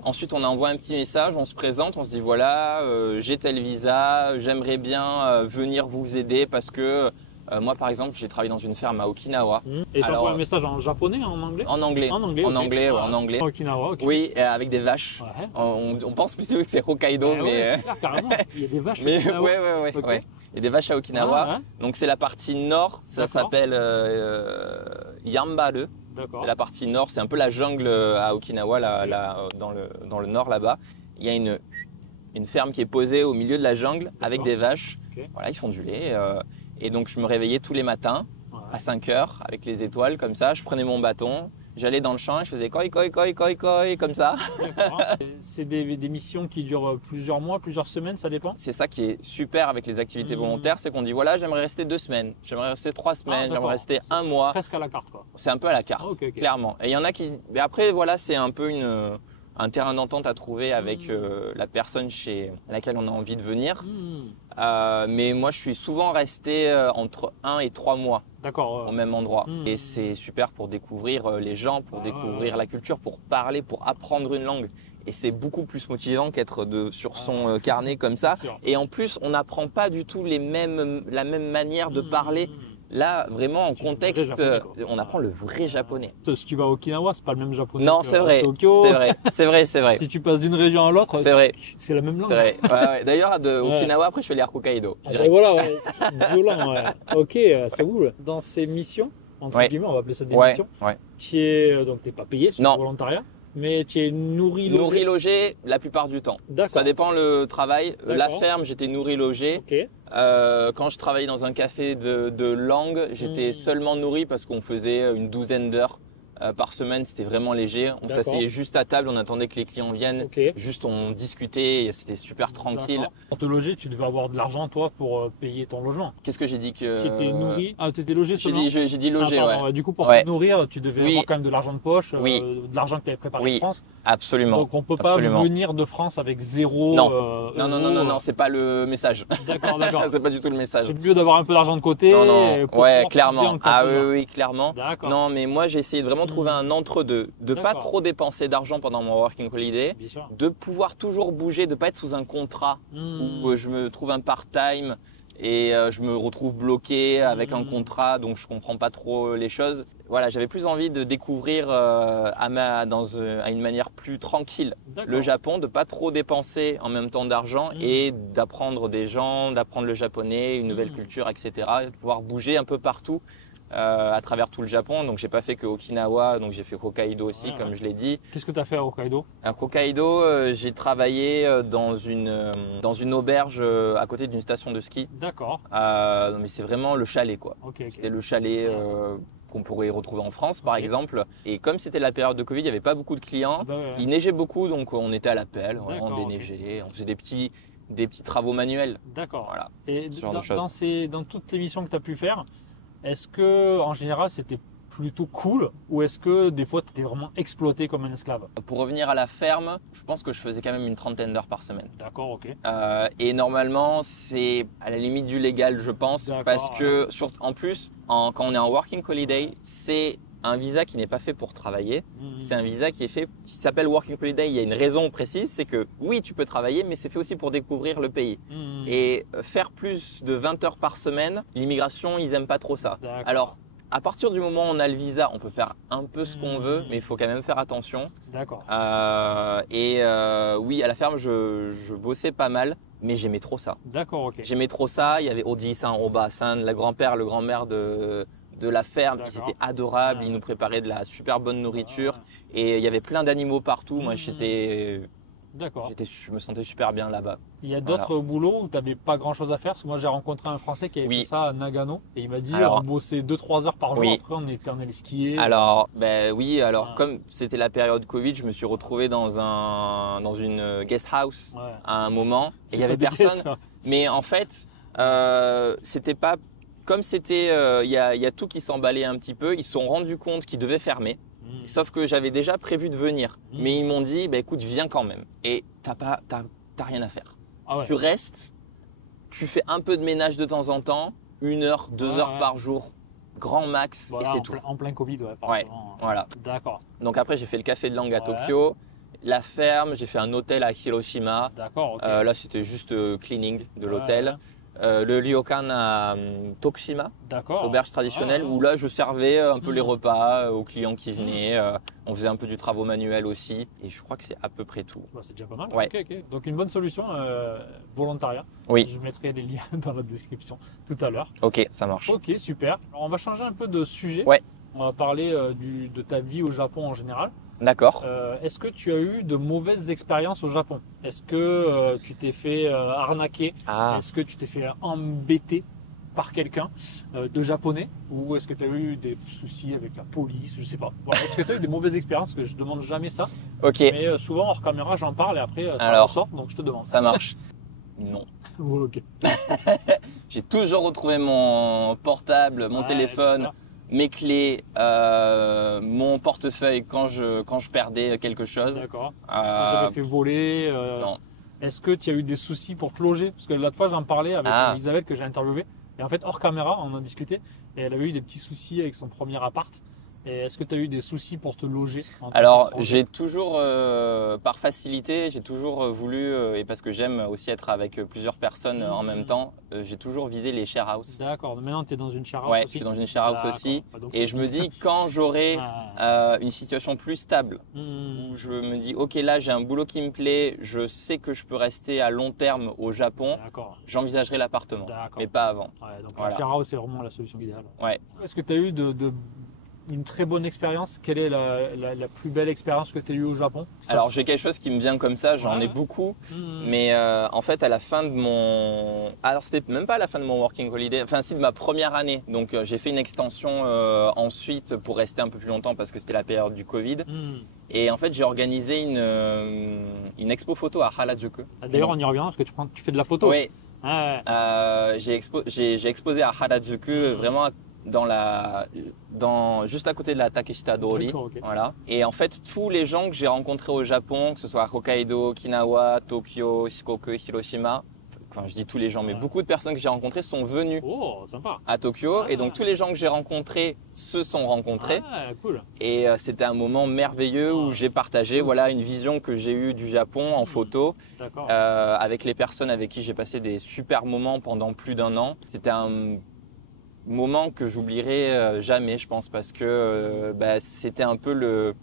Ensuite, on envoie un petit message, on se présente, on se dit voilà, j'ai tel visa, j'aimerais bien venir vous aider parce que moi, par exemple, j'ai travaillé dans une ferme à Okinawa. Et tu envoies un message en japonais, en anglais? En anglais. En anglais. Okinawa, ok. Oui, avec des vaches. On pense plutôt que c'est Hokkaido, mais c'est clair, carrément. Il y a des vaches. Mais ouais. Il y a des vaches à Okinawa. Donc c'est la partie nord. Ça s'appelle Yambaru. C'est la partie nord. C'est un peu la jungle à Okinawa, dans le nord là-bas. Il y a une ferme qui est posée au milieu de la jungle avec des vaches. Voilà, ils font du lait. Et donc, je me réveillais tous les matins à 5 heures avec les étoiles comme ça. Je prenais mon bâton, j'allais dans le champ et je faisais koi, koi, koi, koi, koi, comme ça. C'est des missions qui durent plusieurs mois, plusieurs semaines, ça dépend? C'est ça qui est super avec les activités volontaires, c'est qu'on dit voilà, j'aimerais rester 2 semaines, j'aimerais rester 3 semaines, j'aimerais rester 1 mois. Presque à la carte, quoi. C'est un peu à la carte, clairement. Et il y en a qui… Mais après, voilà, c'est un peu un terrain d'entente à trouver avec la personne chez laquelle on a envie de venir. Mais moi, je suis souvent resté entre 1 et 3 mois au même endroit. Et c'est super pour découvrir les gens, pour découvrir la culture, pour parler, pour apprendre une langue. Et c'est beaucoup plus motivant qu'être sur son carnet comme ça. Et en plus, on n'apprend pas du tout la même manière de parler. Là, vraiment en contexte, japonais, on apprend le vrai japonais. Si tu vas à Okinawa, c'est pas le même japonais Non, que c'est vrai, Tokyo. c'est vrai. Si tu passes d'une région à l'autre, C'est vrai. C'est la même langue. C'est vrai. Ouais. D'ailleurs, de Okinawa, après, je vais aller à Hokkaido. Voilà, c'est violent. Ouais. Ok, c'est cool. Dans ces missions, entre guillemets, on va appeler ça des missions, tu es donc t'es pas payé, c'est du volontariat. Mais tu es nourri, logé. Nourri, logé la plupart du temps. Ça dépend le travail. La ferme, j'étais nourri, logé. Okay. Quand je travaillais dans un café de langue, j'étais seulement nourri parce qu'on faisait une douzaine d'heures par semaine. C'était vraiment léger. On s'asseyait juste à table, on attendait que les clients viennent. Juste on discutait et c'était super tranquille. Pour te loger, tu devais avoir de l'argent toi pour payer ton logement. Qu'est-ce que j'ai dit que... Tu étais nourri. Ah, tu étais logé seulement. J'ai dit logé, ouais. Du coup, pour te nourrir, tu devais avoir quand même de l'argent de poche, de l'argent que tu avais préparé de France. Absolument. Donc on peut pas venir de France avec zéro. Non, c'est pas le message. D'accord. C'est pas du tout le message. C'est mieux d'avoir un peu d'argent de côté. Non. Ouais, clairement. Ah oui, clairement. D'accord. Non, mais moi j'ai essayé de vraiment trouver un entre-deux, de pas trop dépenser d'argent pendant mon working holiday, de pouvoir toujours bouger, de pas être sous un contrat où je me trouve un part-time et je me retrouve bloqué avec un contrat, donc je comprends pas trop les choses. Voilà, j'avais plus envie de découvrir à une manière plus tranquille le Japon, de pas trop dépenser en même temps d'argent et d'apprendre des gens, d'apprendre le japonais, une nouvelle culture, etc. Et de pouvoir bouger un peu partout à travers tout le Japon. Donc j'ai pas fait que Okinawa, donc j'ai fait Hokkaido aussi, comme je l'ai dit. Qu'est-ce que tu as fait à Hokkaido? À Hokkaido, j'ai travaillé dans une auberge à côté d'une station de ski. D'accord. Mais c'est vraiment le chalet, quoi. C'était le chalet qu'on pourrait retrouver en France, par exemple. Et comme c'était la période de Covid, il n'y avait pas beaucoup de clients. Il neigeait beaucoup, donc on était à la pelle, on déneigeait, on faisait des petits travaux manuels. D'accord. Voilà. Et dans toutes les missions que tu as pu faire, est-ce que en général c'était plutôt cool ou est-ce que des fois tu étais vraiment exploité comme un esclave? Pour revenir à la ferme, je pense que je faisais quand même une trentaine d'heures par semaine. D'accord, ok. Et normalement, c'est à la limite du légal, je pense, parce que en plus, quand on est en working holiday, c'est un visa qui n'est pas fait pour travailler. C'est un visa qui s'appelle Working Holiday. Il y a une raison précise, c'est que oui, tu peux travailler, mais c'est fait aussi pour découvrir le pays. Et faire plus de 20 heures par semaine, l'immigration, ils aiment pas trop ça. Alors, à partir du moment où on a le visa, on peut faire un peu ce qu'on veut, mais il faut quand même faire attention. D'accord. Oui, à la ferme, je bossais pas mal, mais j'aimais trop ça. D'accord, ok. J'aimais trop ça. Il y avait Oji-san, Oba-san, le grand-père, le grand-mère de la ferme, ils étaient adorables, ils nous préparaient de la super bonne nourriture et il y avait plein d'animaux partout. Moi, je me sentais super bien là-bas. Il y a d'autres boulots où tu n'avais pas grand-chose à faire? Parce que moi, j'ai rencontré un Français qui avait fait ça à Nagano et il m'a dit on bossait 2-3 heures par jour. Après, on allait skier. Alors, comme c'était la période Covid, je me suis retrouvé dans une guest house à un moment et il y avait personne. Mais en fait, c'était pas comme c'était, il y a tout qui s'emballait un petit peu. Ils se sont rendus compte qu'ils devaient fermer. Sauf que j'avais déjà prévu de venir. Mais ils m'ont dit, écoute, viens quand même. Et t'as rien à faire. Tu restes, tu fais un peu de ménage de temps en temps, 1 heure, 2 heures par jour, grand max, et c'est tout. En plein Covid, voilà. D'accord. Donc après, j'ai fait le café de langue à Tokyo, la ferme, j'ai fait un hôtel à Hiroshima. D'accord, ok. Là, c'était juste cleaning de l'hôtel. Le ryokan à Tokushima, l'auberge traditionnelle, où là je servais un peu les repas aux clients qui venaient. On faisait un peu du travaux manuel aussi, et je crois que c'est à peu près tout. C'est déjà pas mal. Ok. Donc une bonne solution, volontariat. Oui. Je mettrai les liens dans la description tout à l'heure. Ok, ça marche. Ok, super. Alors on va changer un peu de sujet. On va parler de ta vie au Japon en général. D'accord. Est-ce que tu as eu de mauvaises expériences au Japon? Est-ce que tu t'es fait arnaquer? Est-ce que tu t'es fait embêter par quelqu'un de japonais? Ou est-ce que tu as eu des soucis avec la police? Je sais pas. Est-ce que tu as eu des mauvaises expériences? Parce que je demande jamais ça. Ok. Mais souvent hors caméra, j'en parle et après ça ressort. Donc je te demande. Ça marche. Non. Ok. J'ai toujours retrouvé mon portable, mon téléphone, mes clés, mon portefeuille quand je perdais quelque chose. D'accord. Tu t'es jamais fait voler? Non. Est-ce que tu as eu des soucis pour te loger? Parce que l'autre fois, j'en parlais avec Elisabeth que j'ai interviewée. Et en fait, hors caméra, on en discutait. Et elle avait eu des petits soucis avec son premier appart. Et est-ce que tu as eu des soucis pour te loger Alors, j'ai toujours, par facilité, j'ai toujours voulu, et parce que j'aime aussi être avec plusieurs personnes en même temps, j'ai toujours visé les share house. D'accord. Maintenant, tu es dans une share house Ouais, aussi? je suis dans une share house aussi. Donc, Et je me dis, quand j'aurai une situation plus stable, où je me dis, ok, là, j'ai un boulot qui me plaît, je sais que je peux rester à long terme au Japon, j'envisagerai l'appartement, mais pas avant. Ouais, donc la share house, c'est vraiment la solution idéale. Ouais. Est-ce que tu as eu une très bonne expérience? Quelle est la plus belle expérience que tu as eue au Japon? Alors j'ai quelque chose qui me vient comme ça, j'en ai beaucoup, mais en fait à la fin de mon... Alors c'était même pas à la fin de mon working holiday, enfin si de ma première année, donc j'ai fait une extension ensuite pour rester un peu plus longtemps parce que c'était la période du Covid. Et en fait j'ai organisé une expo photo à Harajuku. D'ailleurs on y revient parce que tu fais de la photo. Oui, j'ai exposé à Harajuku vraiment juste à côté de la Takeshita Dori. Voilà. Et en fait, tous les gens que j'ai rencontrés au Japon, que ce soit Hokkaido, Okinawa, Tokyo, Shikoku, Hiroshima, enfin je dis tous les gens, mais beaucoup de personnes que j'ai rencontrées sont venues à Tokyo. Et donc tous les gens que j'ai rencontrés se sont rencontrés. Cool. Et c'était un moment merveilleux où j'ai partagé voilà, une vision que j'ai eue du Japon en photo avec les personnes avec qui j'ai passé des super moments pendant plus d'1 an. C'était un moment que j'oublierai jamais, je pense, parce que c'était un peu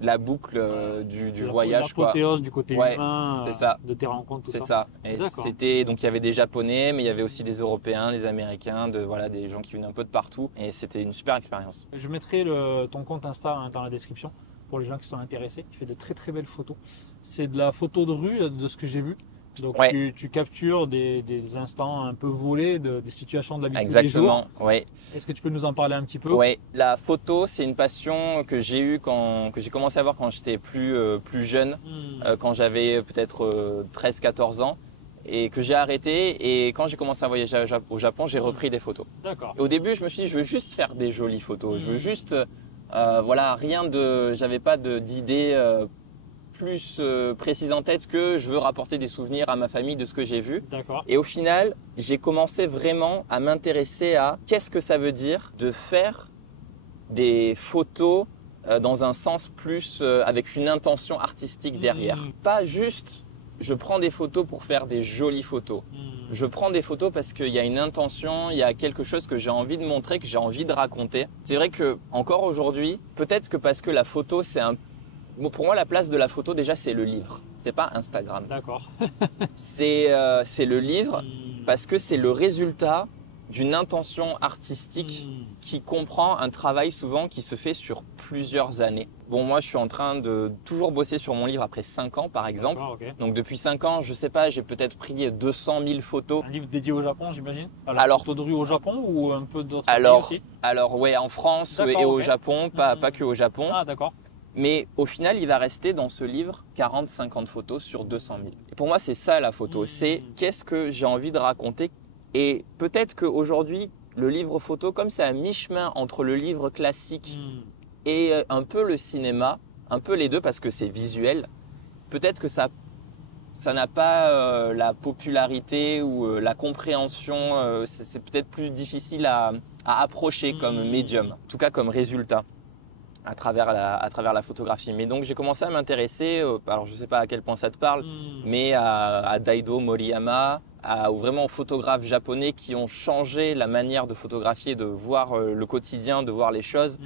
la boucle du voyage. L'apothéose du côté humain de tes rencontres. C'est ça. Et c'était, donc il y avait des Japonais, mais il y avait aussi des Européens, des Américains, des gens qui venaient un peu de partout. Et c'était une super expérience. Je mettrai ton compte Insta dans la description pour les gens qui sont intéressés. Il fait de très très belles photos. C'est de la photo de rue, de ce que j'ai vu. Donc tu captures des instants un peu volés, des situations de la vie de tous les jours. Exactement, oui. Est-ce que tu peux nous en parler un petit peu? Oui, la photo, c'est une passion que j'ai eue que j'ai commencé à avoir quand j'étais plus jeune, quand j'avais peut-être 13-14 ans, et que j'ai arrêté. Et quand j'ai commencé à voyager au Japon, j'ai repris des photos. D'accord. Et au début, je me suis dit, je veux juste faire des jolies photos. Je veux juste, j'avais pas d'idée plus précise en tête que je veux rapporter des souvenirs à ma famille de ce que j'ai vu. Et au final, j'ai commencé vraiment à m'intéresser à qu'est-ce que ça veut dire de faire des photos dans un sens plus avec une intention artistique derrière. Pas juste je prends des photos pour faire des jolies photos. Je prends des photos parce qu'il y a une intention, il y a quelque chose que j'ai envie de montrer, que j'ai envie de raconter. C'est vrai que encore aujourd'hui, peut-être que parce que la photo c'est pour moi, la place de la photo, déjà, c'est le livre. C'est pas Instagram. D'accord. c'est le livre parce que c'est le résultat d'une intention artistique qui comprend un travail souvent qui se fait sur plusieurs années. Bon, moi, je suis en train de toujours bosser sur mon livre après 5 ans, par exemple. Donc, depuis 5 ans, je sais pas, j'ai peut-être pris 200 000 photos. Un livre dédié au Japon, j'imagine? Alors, photo de rue au Japon ou un peu d'autres pays aussi? Alors, ouais, en France et au Japon, pas que au Japon. Ah, d'accord. Mais au final, il va rester dans ce livre 40-50 photos sur 200 000. Et pour moi, c'est ça la photo. C'est qu'est-ce que j'ai envie de raconter. Et peut-être qu'aujourd'hui, le livre photo, comme c'est à mi-chemin entre le livre classique et un peu le cinéma, un peu les deux parce que c'est visuel, peut-être que ça n'a pas la popularité ou la compréhension. C'est peut-être plus difficile à approcher comme médium, en tout cas comme résultat. À travers la photographie. Mais donc j'ai commencé à m'intéresser, alors je ne sais pas à quel point ça te parle, mais à Daido Moriyama, vraiment aux photographes japonais qui ont changé la manière de photographier, de voir le quotidien, de voir les choses.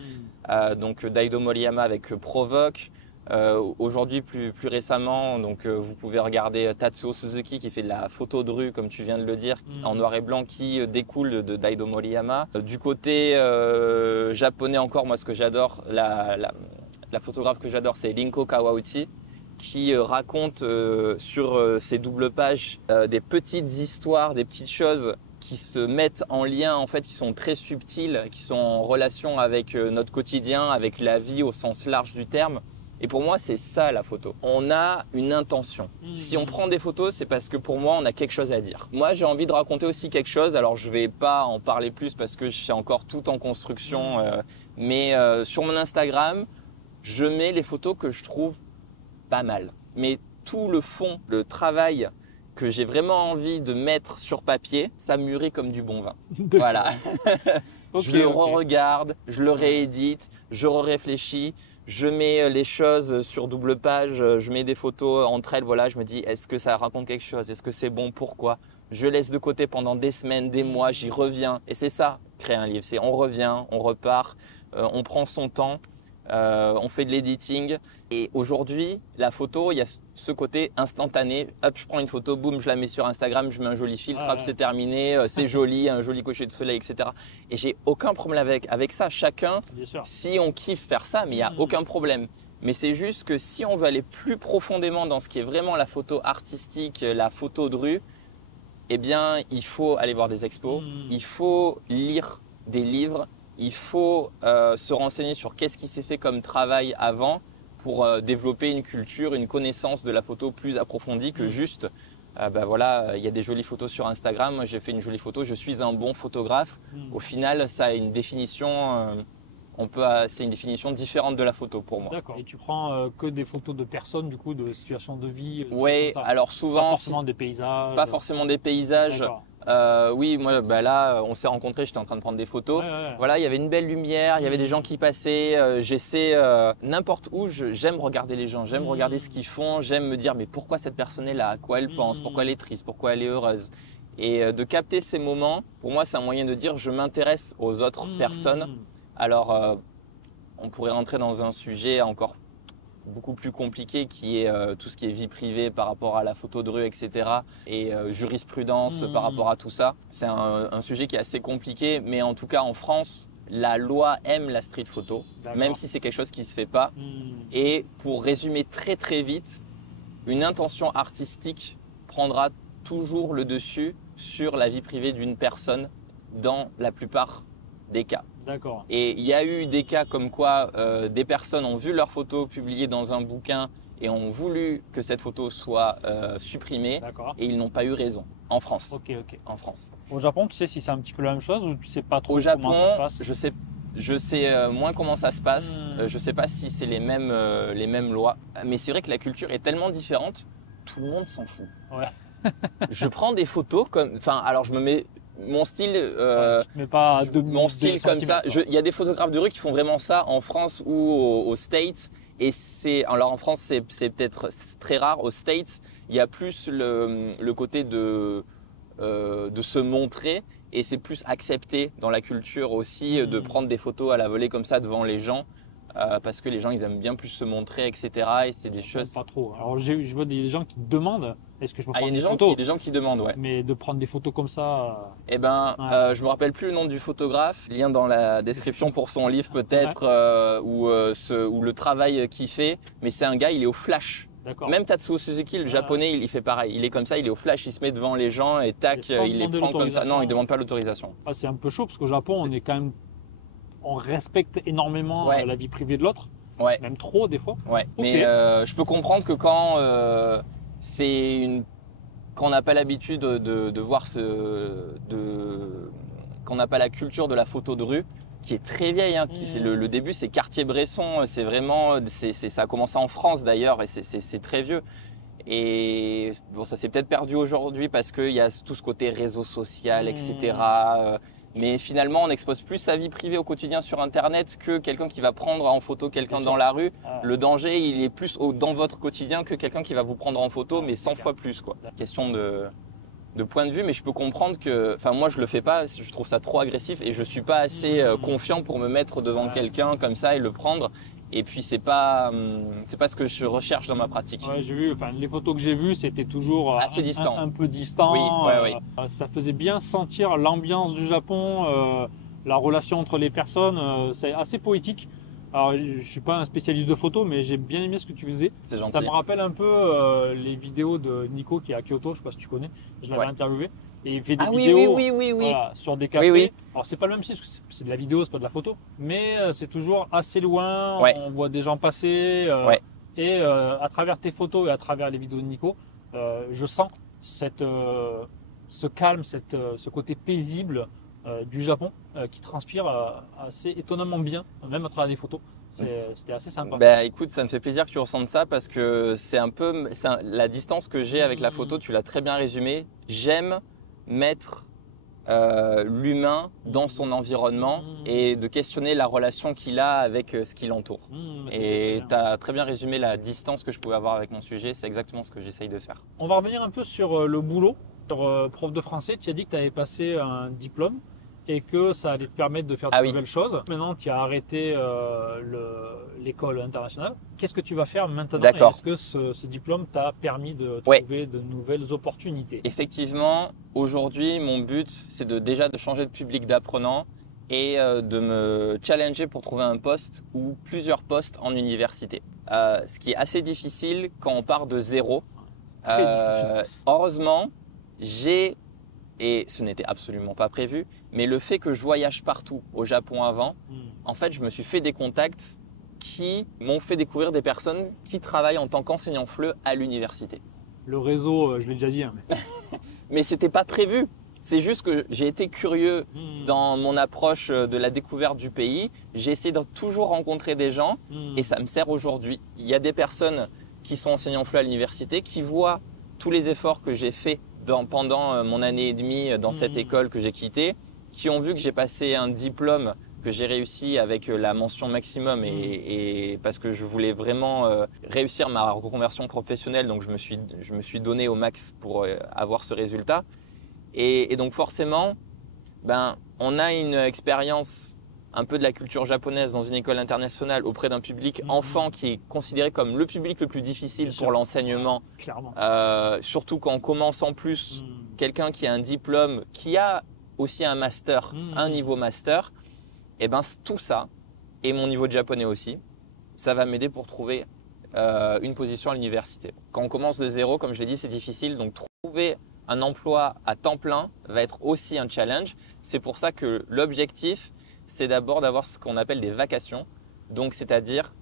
Donc Daido Moriyama avec Provoque. Aujourd'hui, plus récemment, donc vous pouvez regarder Tatsuo Suzuki qui fait de la photo de rue, comme tu viens de le dire, en noir et blanc, qui découle de Daido Moriyama. Du côté japonais encore, moi ce que j'adore, la photographe que j'adore, c'est Rinko Kawauchi, qui raconte sur ses doubles pages des petites histoires, des petites choses qui se mettent en lien, en fait, qui sont très subtiles, qui sont en relation avec notre quotidien, avec la vie au sens large du terme. Et pour moi, c'est ça la photo. On a une intention. Si on prend des photos, c'est parce que pour moi, on a quelque chose à dire. Moi, j'ai envie de raconter aussi quelque chose. Alors, je ne vais pas en parler plus parce que je suis encore tout en construction. Mais sur mon Instagram, je mets les photos que je trouve pas mal. Mais tout le fond, le travail que j'ai vraiment envie de mettre sur papier, ça mûrit comme du bon vin. Voilà. Je le re-regarde, je le réédite, je réfléchis, je mets les choses sur double page, je mets des photos entre elles, voilà, je me dis est-ce que ça raconte quelque chose, est-ce que c'est bon, pourquoi? Je laisse de côté pendant des semaines, des mois, j'y reviens. Et c'est ça, créer un livre, c'est on revient, on repart, on prend son temps, on fait de l'editing. Et aujourd'hui, la photo, il y a ce côté instantané. Hop, je prends une photo, boum, je la mets sur Instagram, je mets un joli filtre, hop, c'est terminé, c'est joli, un joli coucher de soleil, etc. Et j'ai aucun problème avec ça. Chacun, si on kiffe faire ça, mais il n'y a aucun problème. Mais c'est juste que si on veut aller plus profondément dans ce qui est vraiment la photo artistique, la photo de rue, eh bien, il faut aller voir des expos, il faut lire des livres, il faut se renseigner sur qu'est-ce qui s'est fait comme travail avant pour développer une culture, une connaissance de la photo plus approfondie que juste, voilà, il y a des jolies photos sur Instagram, moi j'ai fait une jolie photo, je suis un bon photographe. Au final, ça a une définition… c'est une définition différente de la photo pour moi. D'accord. Et tu prends que des photos de personnes, du coup, de situations de vie. Oui, alors souvent. Pas forcément des paysages. Pas forcément des paysages. Oui, moi, là, on s'est rencontrés, j'étais en train de prendre des photos. Voilà, il y avait une belle lumière, il y avait des gens qui passaient. J'essaie n'importe où, j'aime regarder les gens, j'aime regarder ce qu'ils font, j'aime me dire mais pourquoi cette personne est là, à quoi elle pense, pourquoi elle est triste, pourquoi elle est heureuse. Et de capter ces moments, pour moi, c'est un moyen de dire je m'intéresse aux autres personnes. Alors, on pourrait rentrer dans un sujet encore beaucoup plus compliqué qui est tout ce qui est vie privée par rapport à la photo de rue, etc. et jurisprudence par rapport à tout ça. C'est un sujet qui est assez compliqué, mais en tout cas en France, la loi aime la street photo, même si c'est quelque chose qui ne se fait pas. Et pour résumer très très vite, une intention artistique prendra toujours le dessus sur la vie privée d'une personne dans la plupart des cas. D'accord. Et il y a eu des cas comme quoi des personnes ont vu leur photo publiée dans un bouquin et ont voulu que cette photo soit supprimée et ils n'ont pas eu raison en France. Ok. En France. Au Japon, tu sais si c'est un petit peu la même chose ou tu sais pas trop comment ça se passe? Au Japon, je sais moins comment ça se passe. Je sais pas si c'est les mêmes lois. Mais c'est vrai que la culture est tellement différente, tout le monde s'en fout. Ouais. Je prends des photos comme, alors je me mets mon style, mais pas mon style comme ça. Il y a des photographes de rue qui font vraiment ça en France ou aux States. Et alors en France, c'est peut-être très rare. Aux States, il y a plus le côté de se montrer et c'est plus accepté dans la culture aussi de prendre des photos à la volée comme ça devant les gens. Parce que les gens ils aiment bien plus se montrer, etc. Et c'est des choses. Pas trop. Alors je vois des gens qui demandent est-ce que je peux prendre des photos. Il y a des gens qui demandent, ouais. Mais de prendre des photos comme ça. Eh ben, je me rappelle plus le nom du photographe. Lien dans la description pour son livre peut-être ou le travail qu'il fait. Mais c'est un gars, il est au flash. Même Tatsuo Suzuki, le japonais, il fait pareil. Il est comme ça, il est au flash, il se met devant les gens et tac, il les prend comme ça. Non, il demande pas l'autorisation. C'est un peu chaud parce qu'au Japon, on est quand même. On respecte énormément la vie privée de l'autre, même trop des fois. Ouais. Mais je peux comprendre que quand quand on n'a pas l'habitude de voir qu'on n'a pas la culture de la photo de rue, qui est très vieille. Le début, c'est Cartier-Bresson. C'est vraiment, ça a commencé en France d'ailleurs et c'est très vieux. Et bon, ça s'est peut-être perdu aujourd'hui parce qu'il y a tout ce côté réseau social, etc. Mais finalement, on expose plus sa vie privée au quotidien sur Internet que quelqu'un qui va prendre en photo quelqu'un dans la rue. Le danger, il est plus dans votre quotidien que quelqu'un qui va vous prendre en photo, mais 100 fois plus, quoi. Question de point de vue, mais je peux comprendre que, moi, je le fais pas. Je trouve ça trop agressif et je suis pas assez confiant pour me mettre devant quelqu'un comme ça et le prendre. Et puis c'est pas ce que je recherche dans ma pratique. Ouais, j'ai vu. Les photos que j'ai vues, c'était toujours assez distant, un peu distant. Oui. Ça faisait bien sentir l'ambiance du Japon, la relation entre les personnes. C'est assez poétique. Alors, je suis pas un spécialiste de photos, mais j'ai bien aimé ce que tu faisais. C'est gentil. Ça me rappelle un peu les vidéos de Nico qui est à Kyoto. Je sais pas si tu connais. Je l'avais interviewé. Et il fait des vidéos sur des cafés. Oui. Alors c'est pas le même style, parce que c'est de la vidéo, c'est pas de la photo. Mais c'est toujours assez loin, on voit des gens passer. Et à travers tes photos et à travers les vidéos de Nico, je sens ce calme, ce côté paisible du Japon qui transpire assez étonnamment bien, même à travers les photos. C'était assez sympa. Écoute, ça me fait plaisir que tu ressentes ça parce que c'est un peu la distance que j'ai avec la photo, tu l'as très bien résumé. J'aime mettre l'humain dans son environnement et de questionner la relation qu'il a avec ce qui l'entoure. Et tu as très bien résumé la distance que je pouvais avoir avec mon sujet, c'est exactement ce que j'essaye de faire. On va revenir un peu sur le boulot. Sur prof de français, tu as dit que tu avais passé un diplôme et que ça allait te permettre de faire de nouvelles choses. Maintenant, tu as arrêté l'école internationale. Qu'est-ce que tu vas faire maintenant? Est-ce que ce diplôme t'a permis de trouver de nouvelles opportunités? Effectivement, aujourd'hui, mon but, c'est déjà de changer de public d'apprenants et de me challenger pour trouver un poste ou plusieurs postes en université. Ce qui est assez difficile quand on part de zéro. Heureusement, et ce n'était absolument pas prévu, mais le fait que je voyage partout au Japon avant, en fait, je me suis fait des contacts qui m'ont fait découvrir des personnes qui travaillent en tant qu'enseignant FLE à l'université. Le réseau, je l'ai déjà dit. Mais c'était pas prévu. C'est juste que j'ai été curieux dans mon approche de la découverte du pays. J'ai essayé de toujours rencontrer des gens et ça me sert aujourd'hui. Il y a des personnes qui sont enseignants FLE à l'université qui voient tous les efforts que j'ai faits pendant mon année et demie dans cette école que j'ai quittée, qui ont vu que j'ai passé un diplôme que j'ai réussi avec la mention maximum et parce que je voulais vraiment réussir ma reconversion professionnelle, donc je me suis donné au max pour avoir ce résultat. Et donc forcément, on a une expérience un peu de la culture japonaise dans une école internationale auprès d'un public enfant qui est considéré comme le public le plus difficile pour l'enseignement. Surtout quand on commence en plus, quelqu'un qui a un diplôme, qui a aussi un master, un niveau master, et tout ça, et mon niveau de japonais aussi, ça va m'aider pour trouver une position à l'université. Quand on commence de zéro, comme je l'ai dit, c'est difficile, donc trouver un emploi à temps plein va être aussi un challenge. C'est pour ça que l'objectif, c'est d'abord d'avoir ce qu'on appelle des vacations, donc c'est-à-dire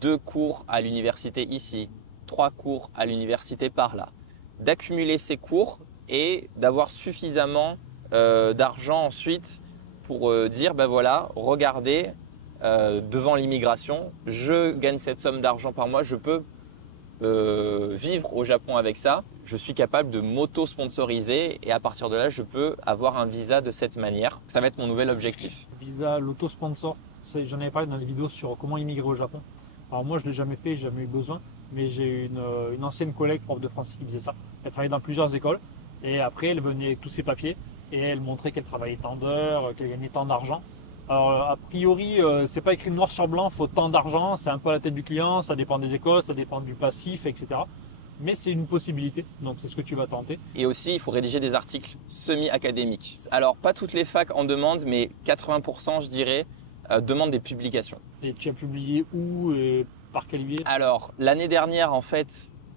2 cours à l'université ici, 3 cours à l'université par là, d'accumuler ces cours et d'avoir suffisamment d'argent ensuite pour dire voilà, regardez, devant l'immigration, je gagne cette somme d'argent par mois, je peux vivre au Japon avec ça, je suis capable de m'auto-sponsoriser et à partir de là, je peux avoir un visa de cette manière. Ça va être mon nouvel objectif. Visa, l'auto-sponsor, j'en avais parlé dans les vidéos sur comment immigrer au Japon. Alors moi, je ne l'ai jamais fait, j'ai jamais eu besoin, mais j'ai une ancienne collègue prof de français qui faisait ça. Elle travaillait dans plusieurs écoles et après, elle venait avec tous ses papiers et elle montrait qu'elle travaillait tant d'heures, qu'elle gagnait tant d'argent. Alors a priori, c'est pas écrit noir sur blanc, il faut tant d'argent, c'est un peu à la tête du client, ça dépend des écoles, ça dépend du passif, etc. Mais c'est une possibilité, donc c'est ce que tu vas tenter. Et aussi, il faut rédiger des articles semi-académiques. Alors, pas toutes les facs en demandent, mais 80%, je dirais, demandent des publications. Et tu as publié où et par quel biais? Alors, l'année dernière, en fait,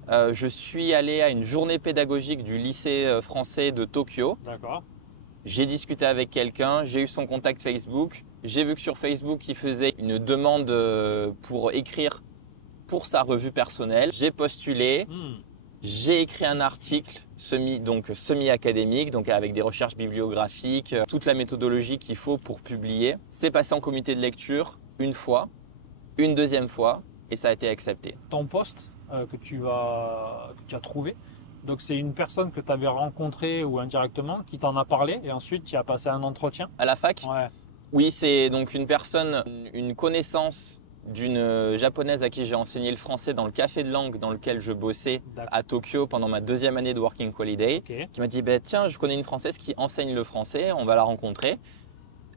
je suis allé à une journée pédagogique du lycée français de Tokyo. D'accord. J'ai discuté avec quelqu'un, j'ai eu son contact Facebook. J'ai vu que sur Facebook, il faisait une demande pour écrire pour sa revue personnelle. J'ai postulé, j'ai écrit un article semi-académique, donc avec des recherches bibliographiques, toute la méthodologie qu'il faut pour publier. C'est passé en comité de lecture une fois, une deuxième fois et ça a été accepté. Ton poste que tu as trouvé, donc c'est une personne que tu avais rencontrée ou indirectement qui t'en a parlé et ensuite tu as passé un entretien? À la fac? Ouais. Oui, c'est donc une personne, une connaissance d'une japonaise à qui j'ai enseigné le français dans le café de langue dans lequel je bossais à Tokyo pendant ma 2e année de Working Holiday, qui m'a dit tiens, je connais une française qui enseigne le français, on va la rencontrer.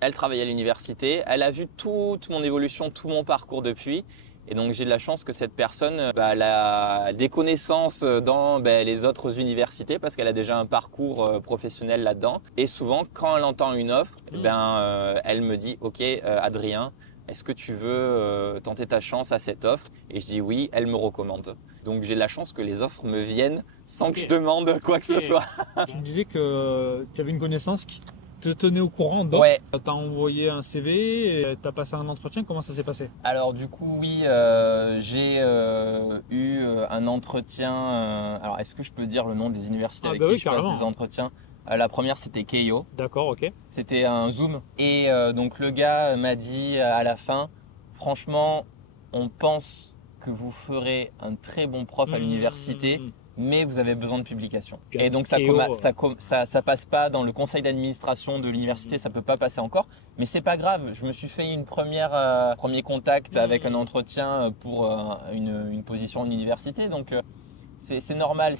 Elle travaille à l'université, elle a vu toute mon évolution, tout mon parcours depuis. Et donc j'ai de la chance que cette personne elle a des connaissances dans les autres universités parce qu'elle a déjà un parcours professionnel là-dedans. Et souvent, quand elle entend une offre, elle me dit « Ok, Adrien, est-ce que tu veux tenter ta chance à cette offre ?» Et je dis oui, elle me recommande. Donc j'ai de la chance que les offres me viennent sans que je demande quoi que ce soit. Tu me disais que tu avais une connaissance qui te tenait au courant, donc tu as envoyé un CV, tu as passé un entretien, comment ça s'est passé? Alors du coup oui, j'ai eu un entretien, alors est-ce que je peux dire le nom des universités avec qui je passe des entretiens? La première c'était Keio. D'accord, ok. C'était un Zoom et donc le gars m'a dit à la fin, franchement on pense que vous ferez un très bon prof à l'université, mais vous avez besoin de publication. Et donc ça passe pas dans le conseil d'administration de l'université, ça peut pas passer encore. Mais c'est pas grave. Je me suis fait premier contact avec un entretien pour une position en université. Donc c'est normal.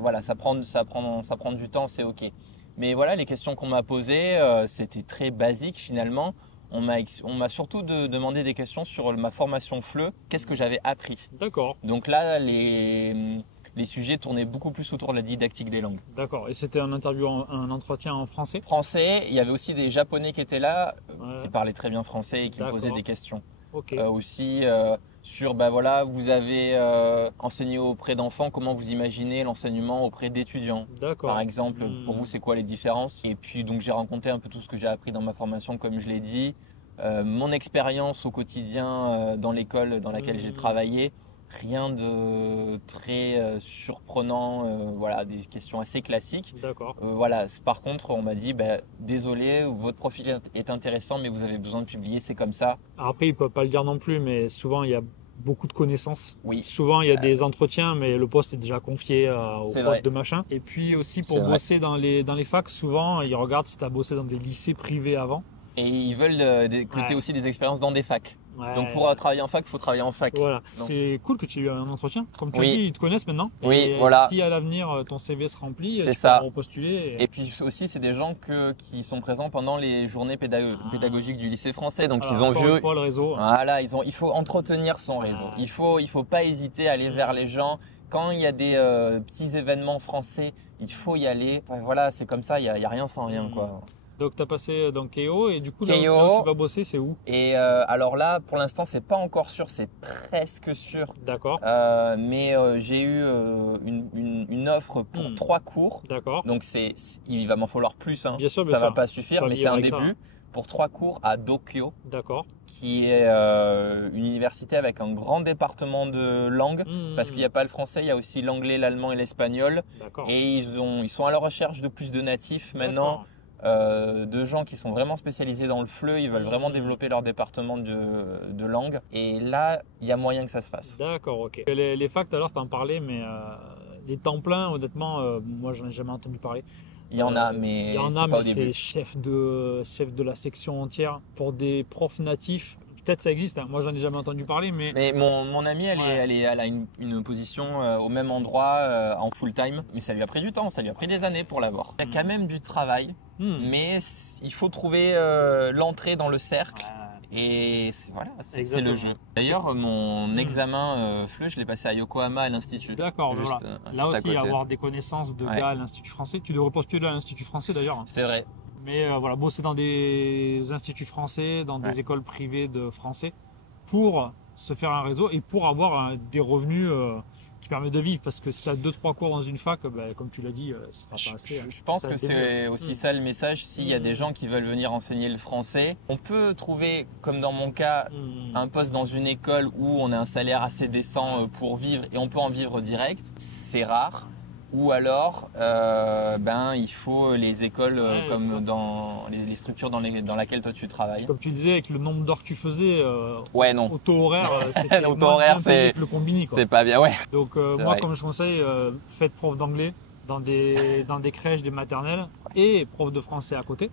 Voilà, ça prend du temps, c'est ok. Mais voilà, les questions qu'on m'a posées, c'était très basique finalement. On m'a surtout demandé des questions sur ma formation FLE. Qu'est-ce que j'avais appris? D'accord. Donc là, les sujets tournaient beaucoup plus autour de la didactique des langues. D'accord. Et c'était un entretien en français? Français. Il y avait aussi des Japonais qui étaient là, qui parlaient très bien français et qui me posaient des questions. Okay. Aussi sur, voilà, vous avez enseigné auprès d'enfants, comment vous imaginez l'enseignement auprès d'étudiants? Par exemple, pour vous, c'est quoi les différences? Et puis, donc, j'ai raconté un peu tout ce que j'ai appris dans ma formation, comme je l'ai dit. Mon expérience au quotidien dans l'école dans laquelle j'ai travaillé. Rien de très surprenant, voilà, des questions assez classiques. D'accord. Voilà. Par contre, on m'a dit, désolé, votre profil est intéressant, mais vous avez besoin de publier, c'est comme ça. Après, ils ne peuvent pas le dire non plus, mais souvent, il y a beaucoup de connaissances. Oui. Souvent, il y a des entretiens, mais le poste est déjà confié au prof de machin. Et puis aussi, pour bosser dans les facs, souvent, ils regardent si tu as bossé dans des lycées privés avant. Et ils veulent que tu aies aussi des expériences dans des facs. Donc pour travailler en fac, il faut travailler en fac. Voilà. C'est cool que tu aies eu un entretien. Comme tu as dit, ils te connaissent maintenant. Oui, et voilà. Si à l'avenir ton CV se remplit, tu peux repostuler. Et puis aussi, c'est des gens qui sont présents pendant les journées pédagogiques du lycée français. Donc ils ont vu le réseau. Voilà, il faut entretenir son réseau. Il faut pas hésiter à aller vers les gens. Quand il y a des petits événements français, il faut y aller. Voilà, c'est comme ça, il y a rien sans rien, quoi. Donc tu as passé dans Keio et du coup là où tu vas bosser, c'est où? Et alors là, pour l'instant, c'est pas encore sûr, c'est presque sûr. D'accord. Mais j'ai eu une offre pour 3 cours. D'accord. Donc il va m'en falloir plus. Hein. Bien sûr, ça va pas suffire, mais c'est un début pour 3 cours à Dokyo. D'accord. Qui est une université avec un grand département de langues, parce qu'il n'y a pas le français, il y a aussi l'anglais, l'allemand et l'espagnol. Et ils sont à la recherche de plus de natifs maintenant. De gens qui sont vraiment spécialisés dans le FLE, ils veulent vraiment développer leur département de langue. Et là, il y a moyen que ça se fasse. D'accord, ok. Les facs, tout à l'heure, tu en parlais, mais les temps pleins, honnêtement, moi, j'en ai jamais entendu parler. Il y en a, mais c'est chef de la section entière. Pour des profs natifs, peut-être ça existe, hein. Moi j'en ai jamais entendu parler, mais mon amie, elle a une position au même endroit en full time, mais ça lui a pris du temps, ça lui a pris des années pour l'avoir. Il y a quand même du travail, mais il faut trouver l'entrée dans le cercle. Et voilà, c'est le jeu. D'ailleurs, mon examen FLE, je l'ai passé à Yokohama à l'Institut. D'accord, voilà. Là aussi, avoir des connaissances de gars à l'Institut français. Tu devrais postuler à l'Institut français d'ailleurs. C'est vrai. Mais voilà, bosser dans des instituts français, dans des écoles privées de français, pour se faire un réseau et pour avoir des revenus qui permettent de vivre. Parce que si tu as 2-3 cours dans une fac, comme tu l'as dit, ce sera pas assez. Je pense que c'est aussi ça le message. S'il y a des gens qui veulent venir enseigner le français, on peut trouver, comme dans mon cas, un poste dans une école où on a un salaire assez décent pour vivre et on peut en vivre direct. C'est rare. Ou alors, il faut les écoles comme dans les structures dans lesquelles toi tu travailles. Comme tu disais, avec le nombre d'heures que tu faisais, non. au taux horaire, c'était le combini. C'est pas bien, ouais. Donc moi, comme je conseille, faites prof d'anglais dans des crèches, des maternelles et prof de français à côté.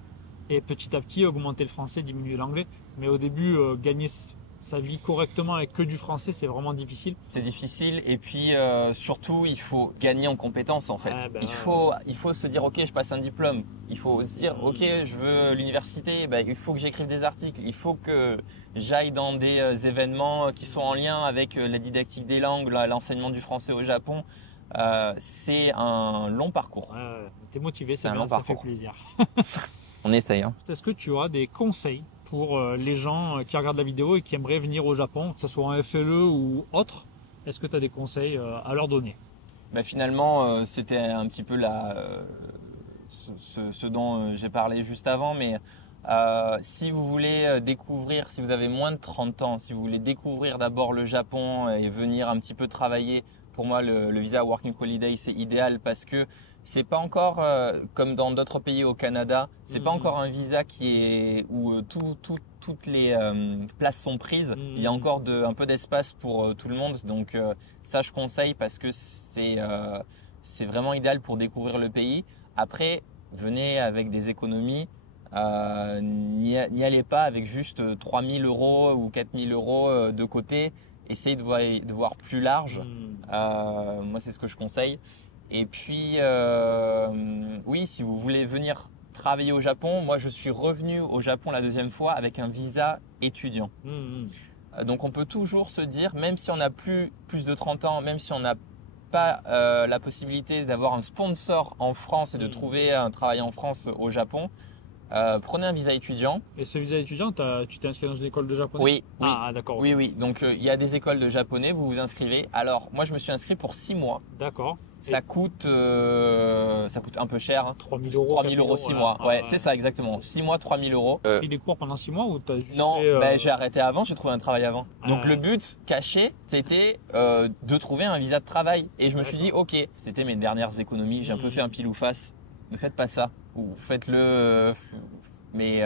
Et petit à petit, augmenter le français, diminuer l'anglais. Mais au début, gagner sa vie correctement avec que du français, c'est vraiment difficile. C'est difficile et puis surtout il faut gagner en compétences en fait. Il faut se dire ok, je passe un diplôme. Il faut se dire ok, je veux l'université, il faut que j'écrive des articles, il faut que j'aille dans des événements qui sont en lien avec la didactique des langues, l'enseignement du français au Japon. C'est un long parcours. T'es motivé, c'est bien, ça fait plaisir. On essaye. Hein. Est-ce que tu auras des conseils pour les gens qui regardent la vidéo et qui aimeraient venir au Japon, que ce soit en FLE ou autre? Est-ce que tu as des conseils à leur donner? Finalement, c'était un petit peu ce dont j'ai parlé juste avant, mais si vous voulez découvrir, si vous avez moins de 30 ans, si vous voulez découvrir d'abord le Japon et venir un petit peu travailler, pour moi le visa Working Holiday c'est idéal parce que c'est pas encore comme dans d'autres pays au Canada, c'est pas encore un visa où toutes les places sont prises. Il y a encore un peu d'espace pour tout le monde. Donc ça, je conseille parce que c'est vraiment idéal pour découvrir le pays. Après, venez avec des économies. N'y allez pas avec juste 3 000 € ou 4 000 € de côté. Essayez de voir plus large. Moi, c'est ce que je conseille. Et puis, oui, si vous voulez venir travailler au Japon, moi, je suis revenu au Japon la deuxième fois avec un visa étudiant. Donc, on peut toujours se dire, même si on n'a plus de 30 ans, même si on n'a pas la possibilité d'avoir un sponsor en France et de trouver un travail en France au Japon, prenez un visa étudiant. Et ce visa étudiant, tu t'es inscrit dans une école de japonais? Oui. Ah, d'accord. Oui, oui. Donc, il y a des écoles de japonais, vous vous inscrivez. Alors, moi, je me suis inscrit pour 6 mois. D'accord. Ça coûte un peu cher. Hein. 3 000 €. 3 000 € 6 mois. Ouais, c'est ça, exactement. 6 mois, 3 000 €. Tu as des cours pendant 6 mois ou tu as juste Non, fait, j'ai arrêté avant, j'ai trouvé un travail avant. Donc, le but caché, c'était de trouver un visa de travail. Et je me suis dit, ok, c'était mes dernières économies. J'ai un peu fait un pile ou face. Ne faites pas ça. Ou faites-le. Mais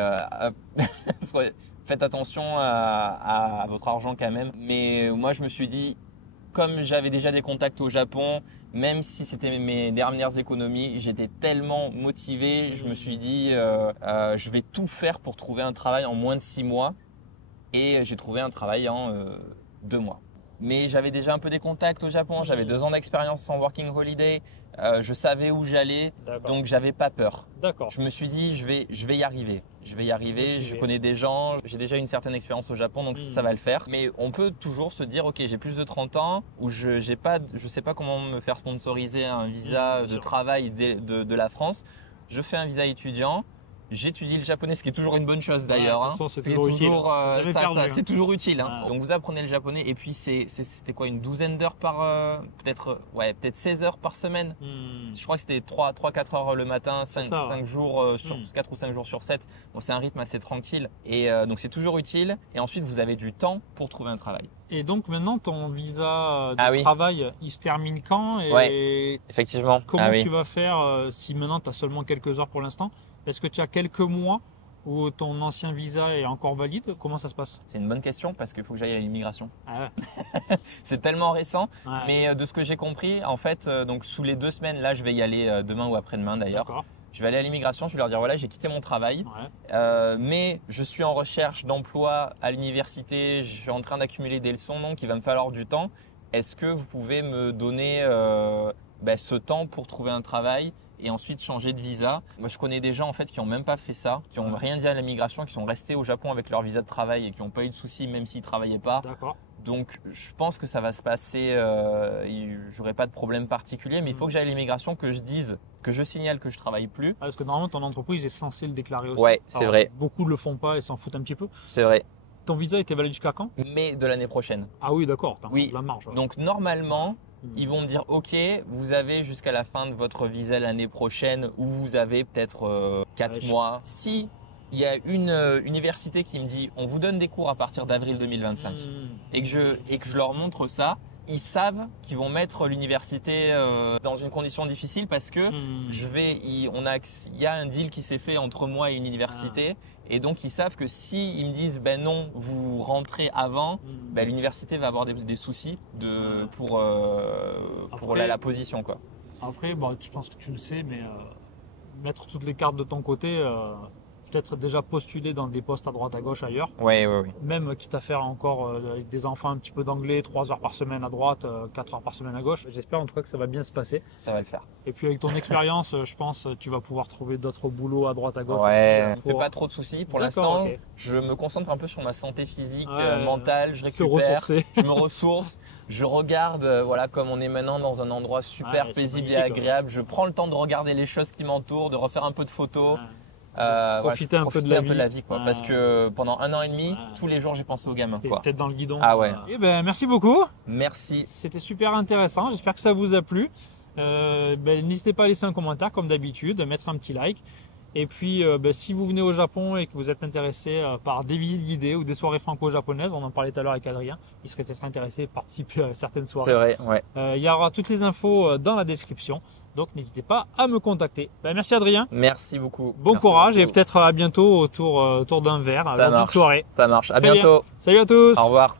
faites attention à votre argent quand même. Mais moi, je me suis dit, comme j'avais déjà des contacts au Japon, même si c'était mes dernières économies, j'étais tellement motivé. Je me suis dit, je vais tout faire pour trouver un travail en moins de 6 mois. Et j'ai trouvé un travail en 2 mois. Mais j'avais déjà un peu des contacts au Japon. J'avais 2 ans d'expérience en working holiday. Je savais où j'allais, donc j'avais pas peur. D'accord. Je me suis dit, je vais y arriver. Je vais y arriver, je connais des gens, j'ai déjà une certaine expérience au Japon, donc ça va le faire. Mais on peut toujours se dire, ok, j'ai plus de 30 ans, ou je sais pas comment me faire sponsoriser un visa de travail de la France. Je fais un visa étudiant. J'étudie le japonais, ce qui est toujours une bonne chose d'ailleurs. Hein. C'est toujours utile. C'est toujours utile. Hein. Donc vous apprenez le japonais et puis c'était quoi, une douzaine d'heures par peut-être 16 heures par semaine. Je crois que c'était 3-4 heures le matin, 5 jours sur 4 ou 5 jours sur 7. Bon, c'est un rythme assez tranquille et donc c'est toujours utile. Et ensuite vous avez du temps pour trouver un travail. Et donc maintenant ton visa de travail, il se termine quand et effectivement. Comment tu vas faire si maintenant tu as seulement quelques heures pour l'instant? Est-ce que tu as quelques mois où ton ancien visa est encore valide? Comment ça se passe? C'est une bonne question parce qu'il faut que j'aille à l'immigration. Ah ouais. C'est tellement récent. Ouais. Mais de ce que j'ai compris, en fait, donc sous les 2 semaines, là, je vais y aller demain ou après-demain d'ailleurs. Je vais aller à l'immigration, je vais leur dire voilà, j'ai quitté mon travail, mais je suis en recherche d'emploi à l'université, je suis en train d'accumuler des leçons, donc il va me falloir du temps. Est-ce que vous pouvez me donner ce temps pour trouver un travail et ensuite changer de visa? Moi, je connais des gens en fait qui n'ont même pas fait ça, qui n'ont rien dit à l'immigration, qui sont restés au Japon avec leur visa de travail et qui n'ont pas eu de soucis même s'ils ne travaillaient pas. D'accord. Donc, je pense que ça va se passer, j'aurai pas de problème particulier, mais il faut que j'aille à l'immigration, que je dise, que je signale que je travaille plus. Parce que normalement, ton entreprise est censée le déclarer aussi. Ouais, c'est vrai. Beaucoup ne le font pas et s'en foutent un petit peu. C'est vrai. Ton visa était valide jusqu'à quand? Mai de l'année prochaine. Ah oui, d'accord. Oui. De la marge. Donc, normalement, ils vont me dire, ok, vous avez jusqu'à la fin de votre visa l'année prochaine ou vous avez peut-être 4 mois. Si il y a une université qui me dit, on vous donne des cours à partir d'avril 2025 et que je leur montre ça, ils savent qu'ils vont mettre l'université dans une condition difficile parce que il y a un deal qui s'est fait entre moi et une université. Et donc, ils savent que si ils me disent ben non, vous rentrez avant, l'université va avoir des soucis pour la position, quoi. Après, je pense que tu le sais, mais mettre toutes les cartes de ton côté, peut-être déjà postuler dans des postes à droite à gauche ailleurs. Oui. Même quitte à faire encore avec des enfants un petit peu d'anglais, 3 heures par semaine à droite, 4 heures par semaine à gauche. J'espère en tout cas que ça va bien se passer. Ça va le faire. Et puis avec ton expérience, je pense tu vas pouvoir trouver d'autres boulots à droite à gauche. Ouais, je ne fais pas trop de soucis. Pour l'instant, je me concentre un peu sur ma santé physique, mentale, je récupère, je me ressource, je regarde, comme on est maintenant dans un endroit super paisible et agréable, je prends le temps de regarder les choses qui m'entourent, de refaire un peu de photos. Profiter un peu de la vie, quoi, parce que pendant 1 an et demi, tous les jours j'ai pensé aux gamins. C'est peut-être dans le guidon. Ah ouais. Merci beaucoup. Merci. C'était super intéressant. J'espère que ça vous a plu. N'hésitez pas à laisser un commentaire comme d'habitude, mettre un petit like. Et puis, si vous venez au Japon et que vous êtes intéressé par des visites guidées ou des soirées franco-japonaises, on en parlait tout à l'heure avec Adrien, il serait peut-être intéressé de participer à certaines soirées. C'est vrai, ouais. Il y aura toutes les infos dans la description, donc n'hésitez pas à me contacter. Merci Adrien. Merci beaucoup. Bon Merci courage beaucoup. et peut-être à bientôt autour d'un verre. Ça marche. Bonne soirée. Ça marche. À Très bien. bientôt. Salut à tous. Au revoir.